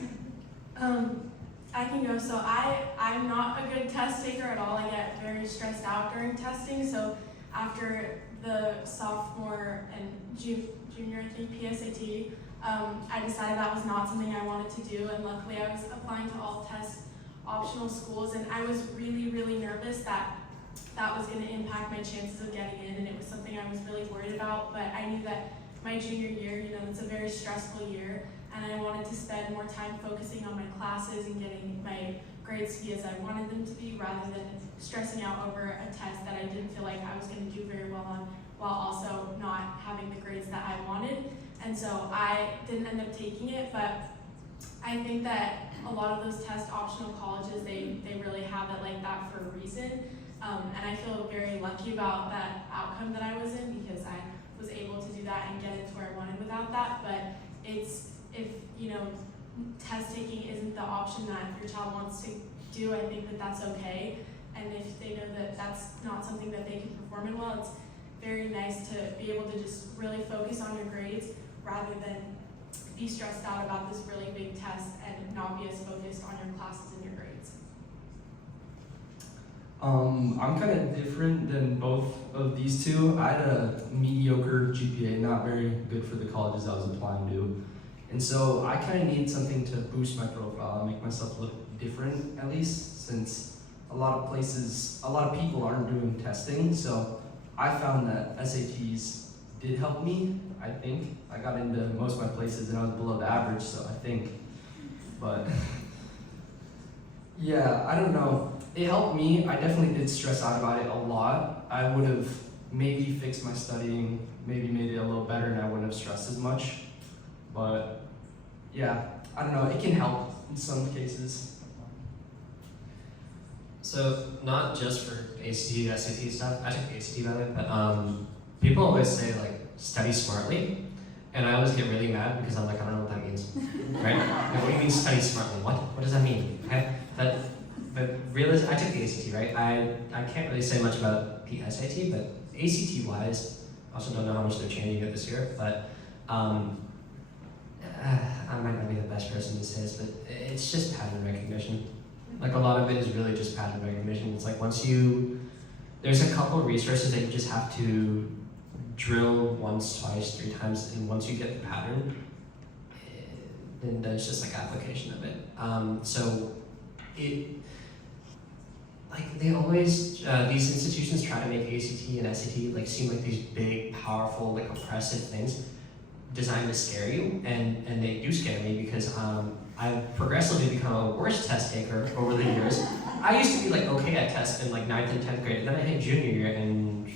I can go. So I'm not a good test taker at all. I get very stressed out during testing. So after the sophomore and junior, I think, PSAT, I decided that was not something I wanted to do, and luckily I was applying to all test optional schools, and I was really, really nervous that that was going to impact my chances of getting in, and it was something I was really worried about. But I knew that my junior year, it's a very stressful year, and I wanted to spend more time focusing on my classes and getting my grades to be as I wanted them to be, rather than stressing out over a test that I didn't feel like I was going to do very well on, while also not having the grades that I wanted. And so I didn't end up taking it, but I think that a lot of those test optional colleges, they really have it like that for a reason. And I feel very lucky about that outcome that I was in, because I was able to do that and get into where I wanted without that. But it's, if, you know, test taking isn't the option that your child wants to do, I think that that's okay. And if they know that that's not something that they can perform in well, it's very nice to be able to just really focus on your grades rather than be stressed out about this really big test and not be as focused on your classes and your grades. I'm kind of different than both of these two. I had a mediocre GPA, not very good for the colleges I was applying to. And so I kind of need something to boost my profile and make myself look different, at least, since a lot of people aren't doing testing. So I found that SATs did help me, I think. I got into most of my places and I was below the average, so I think. But yeah, I don't know. It helped me. I definitely did stress out about it a lot. I would have maybe fixed my studying, maybe made it a little better, and I wouldn't have stressed as much. But yeah, I don't know. It can help in some cases. So not just for ACT, SAT stuff. I took the ACT by the way, but people always say like study smartly, and I always get really mad because I'm like, I don't know what that means, right? Like, what do you mean study smartly? What does that mean? Okay, but realize I took the ACT, right? I can't really say much about the SAT, but ACT wise, I also don't know how much they're changing it this year, but I might not be the best person to say this, but it's just pattern recognition. Like a lot of it is really just pattern recognition. It's like there's a couple of resources that you just have to drill once, twice, 3 times, and once you get the pattern, then there's just like application of it. So they always, these institutions try to make ACT and SAT like seem like these big, powerful, like oppressive things designed to scare you, and they do scare me because I've progressively become a worse test taker over the years. I used to be like okay at tests in like 9th and 10th grade, and then I hit junior year and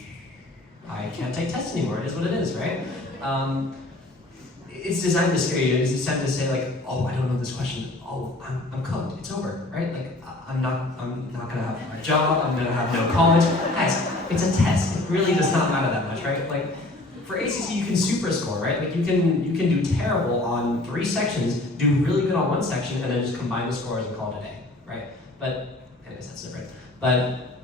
I can't take tests anymore. It is what it is, right? It's designed to scare you. It's designed to say like, oh, I don't know this question. Oh, I'm cooked. It's over, right? Like I'm not gonna have a job. I'm gonna have no college. Guys, it's a test. It really does not matter that much, right? Like for ACT, you can super score, right? Like you can do terrible on 3 sections, do really good on 1 section, and then just combine the scores and call it a day, right? But anyways, that's different. But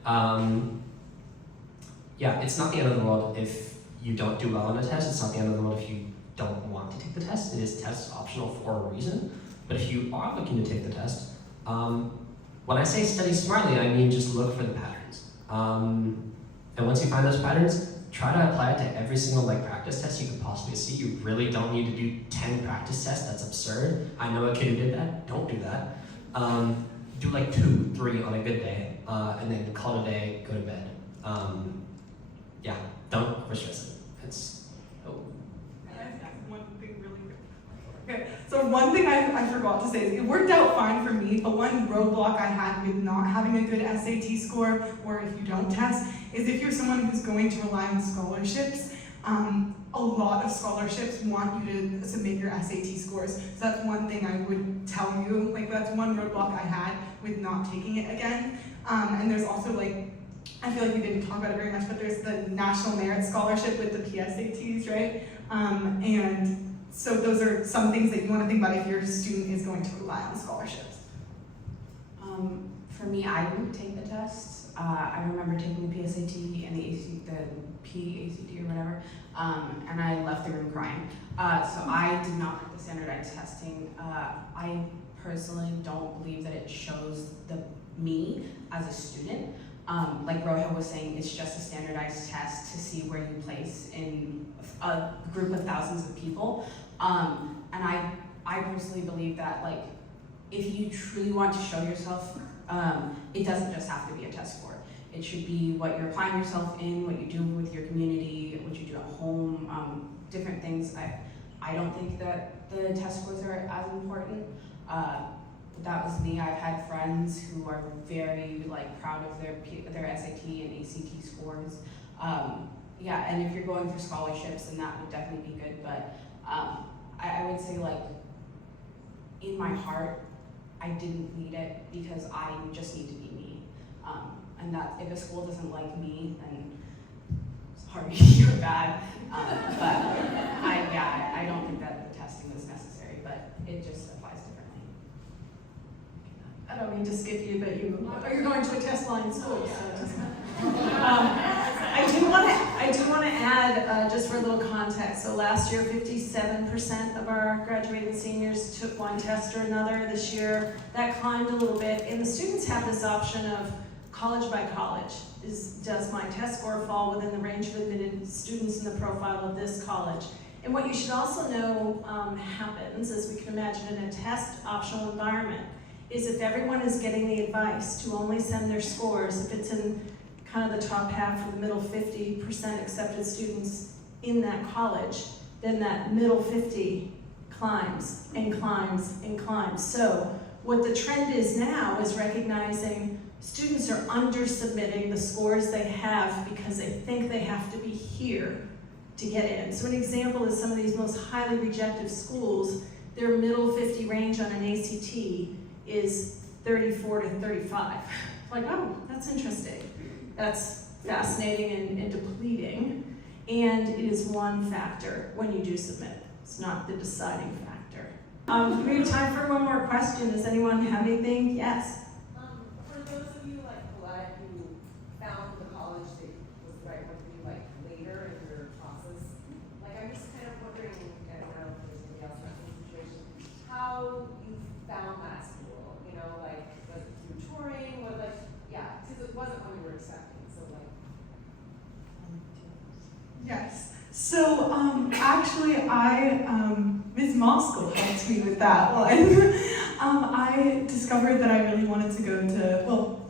yeah, it's not the end of the world if you don't do well on a test. It's not the end of the world if you don't want to take the test. It is test optional for a reason. But if you are looking to take the test, when I say study smartly, I mean just look for the patterns. And once you find those patterns, try to apply it to every single like practice test you could possibly see. You really don't need to do 10 practice tests. That's absurd. I know a kid who did that. Don't do that. Do like 2, 3 on a good day, and then call it a day. Go to bed. Yeah, don't overstress it. It's One thing really quick. Okay, so one thing I forgot to say is it worked out fine for me, but one roadblock I had with not having a good SAT score, or if you don't test, is if you're someone who's going to rely on scholarships. A lot of scholarships want you to submit your SAT scores. So that's one thing I would tell you. Like that's one roadblock I had with not taking it again. And there's also like, I feel like we didn't talk about it very much, but there's the National Merit Scholarship with the PSATs, right? And so those are some things that you want to think about if your student is going to rely on scholarships. For me, I didn't take the tests. I remember taking the PSAT and the PACT or whatever, and I left the room crying. So I did not like the standardized testing. I personally don't believe that it shows me as a student. Like Rohit was saying, it's just a standardized test to see where you place in a group of thousands of people. And I personally believe that like, if you truly want to show yourself, it doesn't just have to be a test score. It should be what you're applying yourself in, what you do with your community, what you do at home, different things. I don't think that the test scores are as important. That was me. I've had friends who are very like proud of their SAT and ACT scores. Yeah, and if you're going for scholarships, then that would definitely be good. But I would say like, in my heart, I didn't need it because I just need to be me. And that if a school doesn't like me, then party or bad. But I don't think that the testing was necessary, but it just applies differently. I don't mean to skip you, but you're going to a test line school, so it doesn't matter. I do want to add, just for a little context, so last year 57% of our graduating seniors took one test or another. This year that climbed a little bit, and the students have this option of college by college. Does my test score fall within the range of admitted students in the profile of this college? And what you should also know happens, as we can imagine in a test optional environment, is if everyone is getting the advice to only send their scores, if it's in kind of the top half or the middle 50% accepted students in that college, then that middle 50 climbs and climbs and climbs. So what the trend is now is recognizing students are under-submitting the scores they have because they think they have to be here to get in. So an example is some of these most highly rejected schools, their middle 50 range on an ACT is 34 to 35. Like, oh, that's interesting. That's fascinating and depleting. And it is one factor when you do submit. It's not the deciding factor. We have time for one more question. Does anyone have anything? Yes. For those of you like Colette who found the college that was the right one for you like later in your process, like I'm just kind of wondering, I don't know if there's anybody else in that same situation, how you found that school, you know, like was it through touring, what like, yeah, because it wasn't one you were expecting, so like. Yes. So actually, Ms. Moskal helped me with that one. I discovered that I really wanted to go to. Well,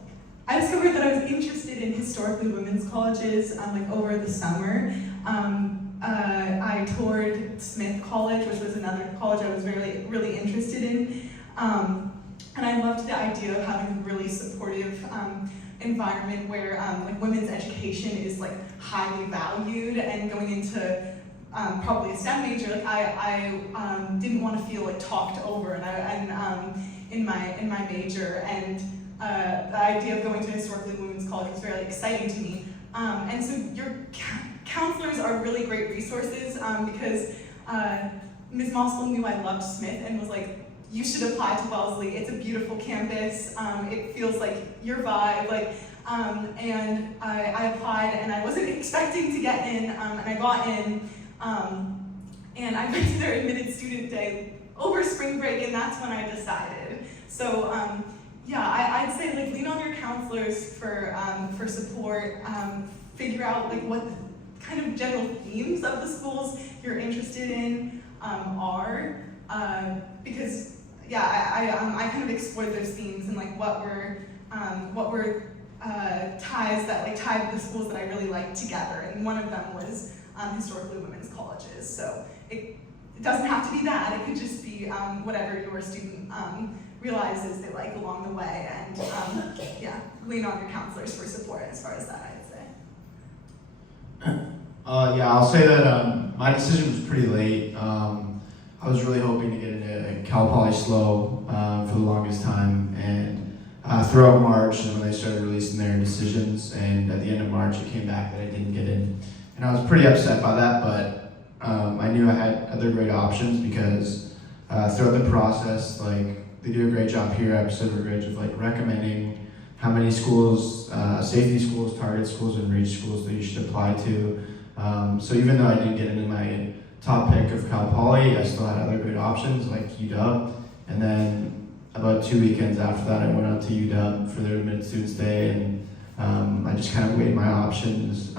I discovered that I was interested in historically women's colleges. Like over the summer, I toured Smith College, which was another college I was really interested in, and I loved the idea of having a really supportive environment where like women's education is like highly valued, and going into probably a STEM major, like I didn't want to feel like talked over, in my major, and the idea of going to historically women's college was very exciting to me. And so your counselors are really great resources because Ms. Moskal knew I loved Smith and was like, you should apply to Wellesley. It's a beautiful campus. It feels like your vibe. Like, and I applied, and I wasn't expecting to get in, and I got in, and I went to their admitted student day over spring break, and that's when I decided. So yeah, I'd say like lean on your counselors for support. Figure out like what the kind of general themes of the schools you're interested in are, because yeah, I kind of explored those themes and like what were ties that like tied the schools that I really liked together, and one of them was historically women's colleges. So it doesn't have to be that; it could just be whatever your student realizes they like along the way, and yeah, lean on your counselors for support as far as that, I'd say. Yeah, I'll say that my decision was pretty late. I was really hoping to get into Cal Poly SLO for the longest time, and throughout March is when they started releasing their decisions, and at the end of March it came back that I didn't get in. And I was pretty upset by that, but I knew I had other great options because throughout the process, like, they do a great job here at Pacific Ridge of like recommending how many schools, safety schools, target schools, and reach schools that you should apply to. So even though I didn't get into my top pick of Cal Poly, I still had other great options like UW. And then about 2 weekends after that, I went out to UW for their admitted students day, and I just kind of weighed my options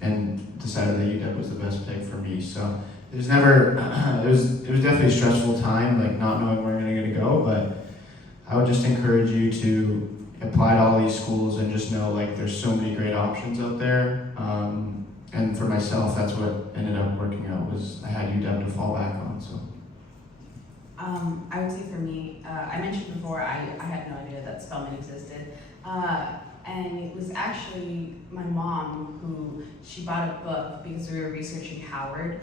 and decided that UW was the best pick for me. So there's never, it was definitely a stressful time, like not knowing where I'm going to go, but I would just encourage you to apply to all these schools and just know like there's so many great options out there. And for myself, that's what ended up working out, was I had UW to fall back on. So I would say for me, I mentioned before I had no idea that Spelman existed. And it was actually my mom who, she bought a book because we were researching Howard.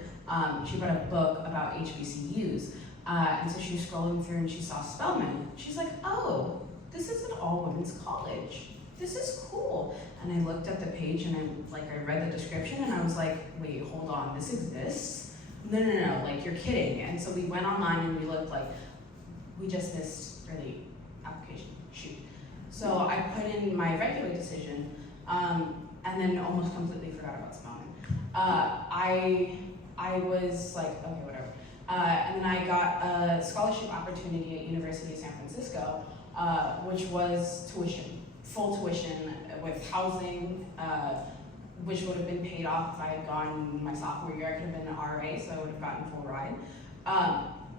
She bought a book about HBCUs. And so she was scrolling through and she saw Spelman. She's like, oh, this is an all-women's college. this is cool. And I looked at the page and I read the description and I was like, wait, hold on, this exists? No, like you're kidding. And so we went online and we looked like, we just missed early application, shoot. So I put in my regular decision and then almost completely forgot about Spelman. I was like, okay, whatever. And then I got a scholarship opportunity at University of San Francisco, which was tuition, full tuition with housing, which would have been paid off if I had gone my sophomore year. I could have been an RA, so I would have gotten full ride.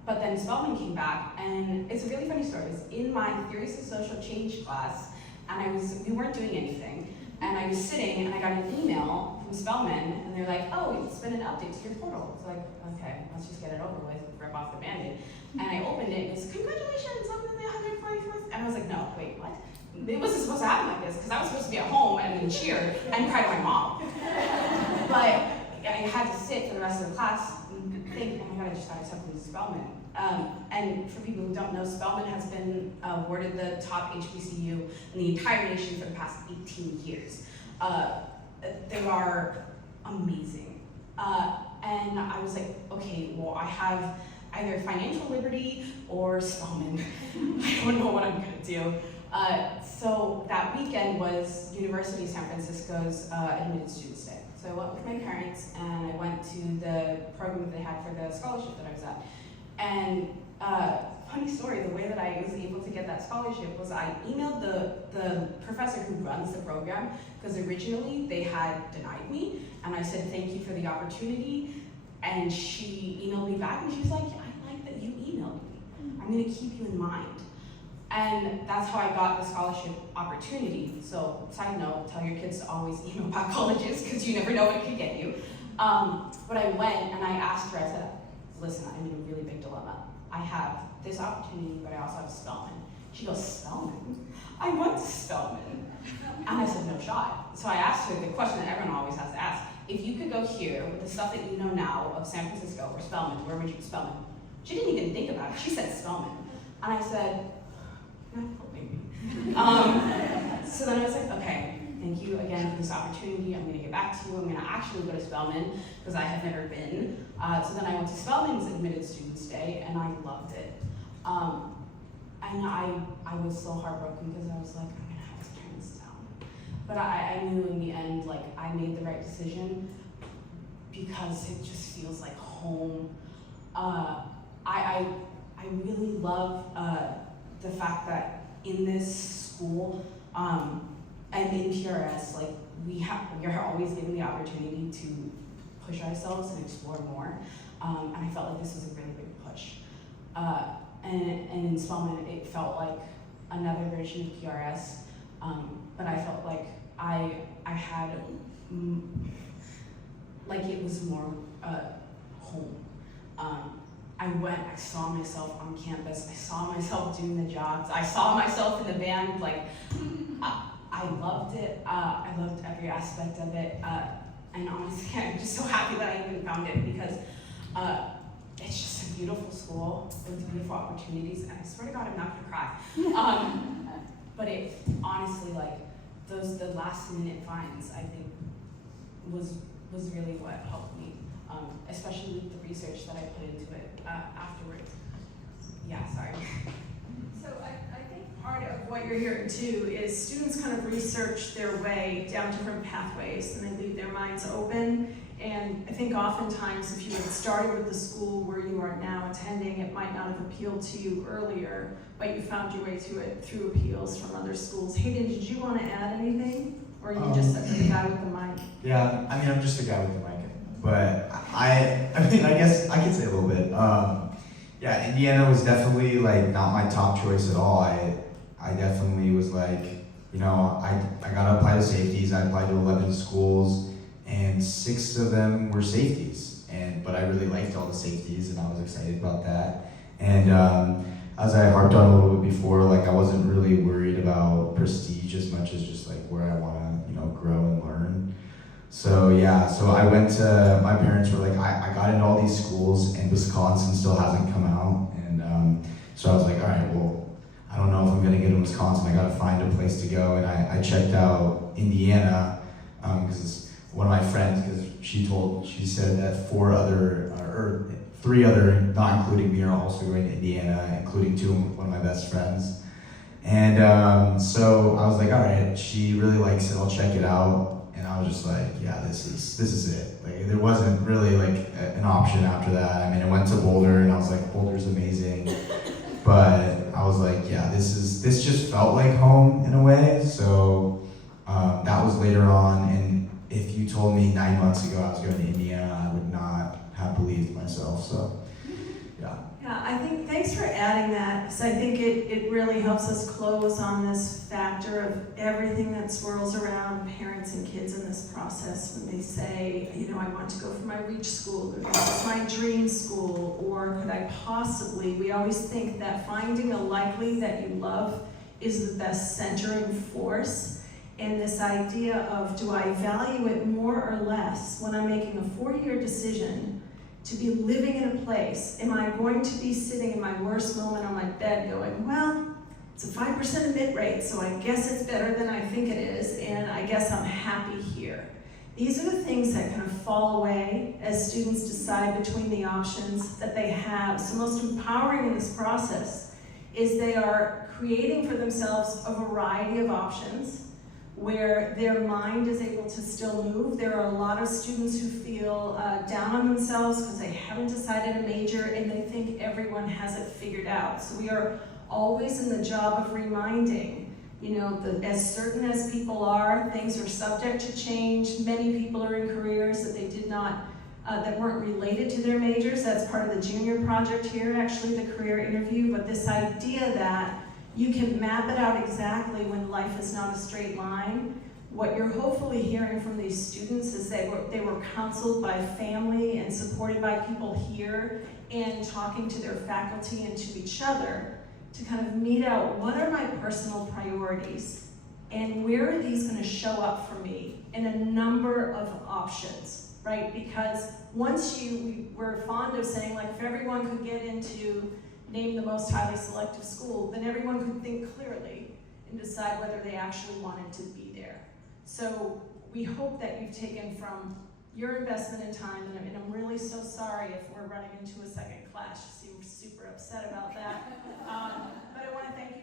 But then Spelman came back, and it's a really funny story. It was in my Theories of Social Change class, and we weren't doing anything, and I was sitting, and I got an email from Spelman, and they're like, oh, it's been an update to your portal. It's like, okay, let's just get it over with, rip off the Band-Aid. And I opened it, and it's, congratulations on the 144th. And I was like, no, wait, what? It wasn't supposed to happen like this, because I was supposed to be at home and then cheer and cry to my mom. But I had to sit for the rest of the class and think, oh my god, I just got accepted to Spelman. And for people who don't know, Spelman has been awarded the top HBCU in the entire nation for the past 18 years. They are amazing. And I was like, okay, well, I have either financial liberty or Spelman. I don't know what I'm gonna do. So that weekend was University of San Francisco's Admitted Students Day. So I went with my parents and I went to the program that they had for the scholarship that I was at. And funny story, the way that I was able to get that scholarship was I emailed the professor who runs the program, because originally they had denied me, and I said thank you for the opportunity, and she emailed me back and she was like, I like that you emailed me. I'm gonna keep you in mind. And that's how I got the scholarship opportunity. So side note, tell your kids to always email about colleges, because you never know what it could get you. But I went and I asked her, I said, listen, I'm in a really big dilemma. I have this opportunity, but I also have Spelman. She goes, Spelman? I went to Spelman. And I said, no shot. So I asked her the question that everyone always has to ask. If you could go here with the stuff that you know now of San Francisco or Spelman, where would you Spelman? She didn't even think about it. She said Spelman. And I said, maybe. So then I was like, okay, thank you again for this opportunity. I'm gonna get back to you. I'm gonna actually go to Spelman, because I have never been. So then I went to Spelman's Admitted Students Day, and I loved it. And I was so heartbroken, because I was like, I'm gonna have to turn this down. But I knew in the end, like, I made the right decision, because it just feels like home. I really love the fact that in this school, and in PRS, like, we're always given the opportunity to push ourselves and explore more. And I felt like this was a really big push. And in Spelman, it felt like another version of PRS, but I felt like I had, like it was more home. I saw myself on campus, I saw myself doing the jobs, I saw myself in the band, like, I loved it, I loved every aspect of it, and honestly, I'm just so happy that I even found it, because it's just a beautiful school with beautiful opportunities, and I swear to God, I'm not gonna cry. But it, honestly, like, the last minute finds, I think, was really what helped me, especially with the research that I put into it afterwards. Yeah, sorry. So I think part of what you're hearing too is students kind of research their way down different pathways, and they leave their minds open. And I think oftentimes if you had started with the school where you are now attending, it might not have appealed to you earlier, but you found your way to it through appeals from other schools. Hayden, did you want to add anything? Or are you just the guy with the mic? Yeah, I mean, I'm just the guy with the mic. But I mean, I guess I could say a little bit. Yeah, Indiana was definitely like not my top choice at all. I definitely was like, you know, I got to apply to safeties. I applied to 11 schools, and 6 of them were safeties. But I really liked all the safeties, and I was excited about that. And as I harped on a little bit before, like I wasn't really worried about prestige as much as just like where I want to, you know, grow and learn. So yeah, so I went to, my parents were like, I got into all these schools, and Wisconsin still hasn't come out. And so I was like, all right, well, I don't know if I'm gonna get into Wisconsin, I gotta find a place to go, and I checked out Indiana, because one of my friends, because she said that 3 other, not including me, are also going to Indiana, including one of my best friends. And so I was like, all right, she really likes it, I'll check it out. And I was just like, yeah, this is it. Like, there wasn't really like an option after that. I mean, I went to Boulder and I was like, Boulder's amazing. But I was like, yeah, this just felt like home in a way. So that was later on. And if you told me 9 months ago I was going to Indiana, I would not have believed myself. So yeah. Yeah, I think, thanks for adding that, because I think it really helps us close on this factor of everything that swirls around parents and kids in this process when they say, you know, I want to go for my reach school, or this is my dream school, or could I possibly, we always think that finding a likely that you love is the best centering force, and this idea of, do I value it more or less when I'm making a 4-year decision to be living in a place? Am I going to be sitting in my worst moment on my bed going, well, it's a 5% admit rate, so I guess it's better than I think it is, and I guess I'm happy here. These are the things that kind of fall away as students decide between the options that they have. So most empowering in this process is they are creating for themselves a variety of options where their mind is able to still move. There are a lot of students who feel down on themselves because they haven't decided a major and they think everyone has it figured out. So we are always in the job of reminding, you know, as certain as people are, things are subject to change. Many people are in careers that they did not, that weren't related to their majors. That's part of the junior project here, actually, the career interview. But this idea that you can map it out exactly when life is not a straight line. What you're hopefully hearing from these students is they were counseled by family and supported by people here and talking to their faculty and to each other to kind of meet out what are my personal priorities and where are these going to show up for me in a number of options, right? Because once we're fond of saying, like, if everyone could get into name the most highly selective school, then everyone could think clearly and decide whether they actually wanted to be there. So we hope that you've taken from your investment in time, and I'm really so sorry if we're running into a second clash. You seem super upset about that. But I want to thank you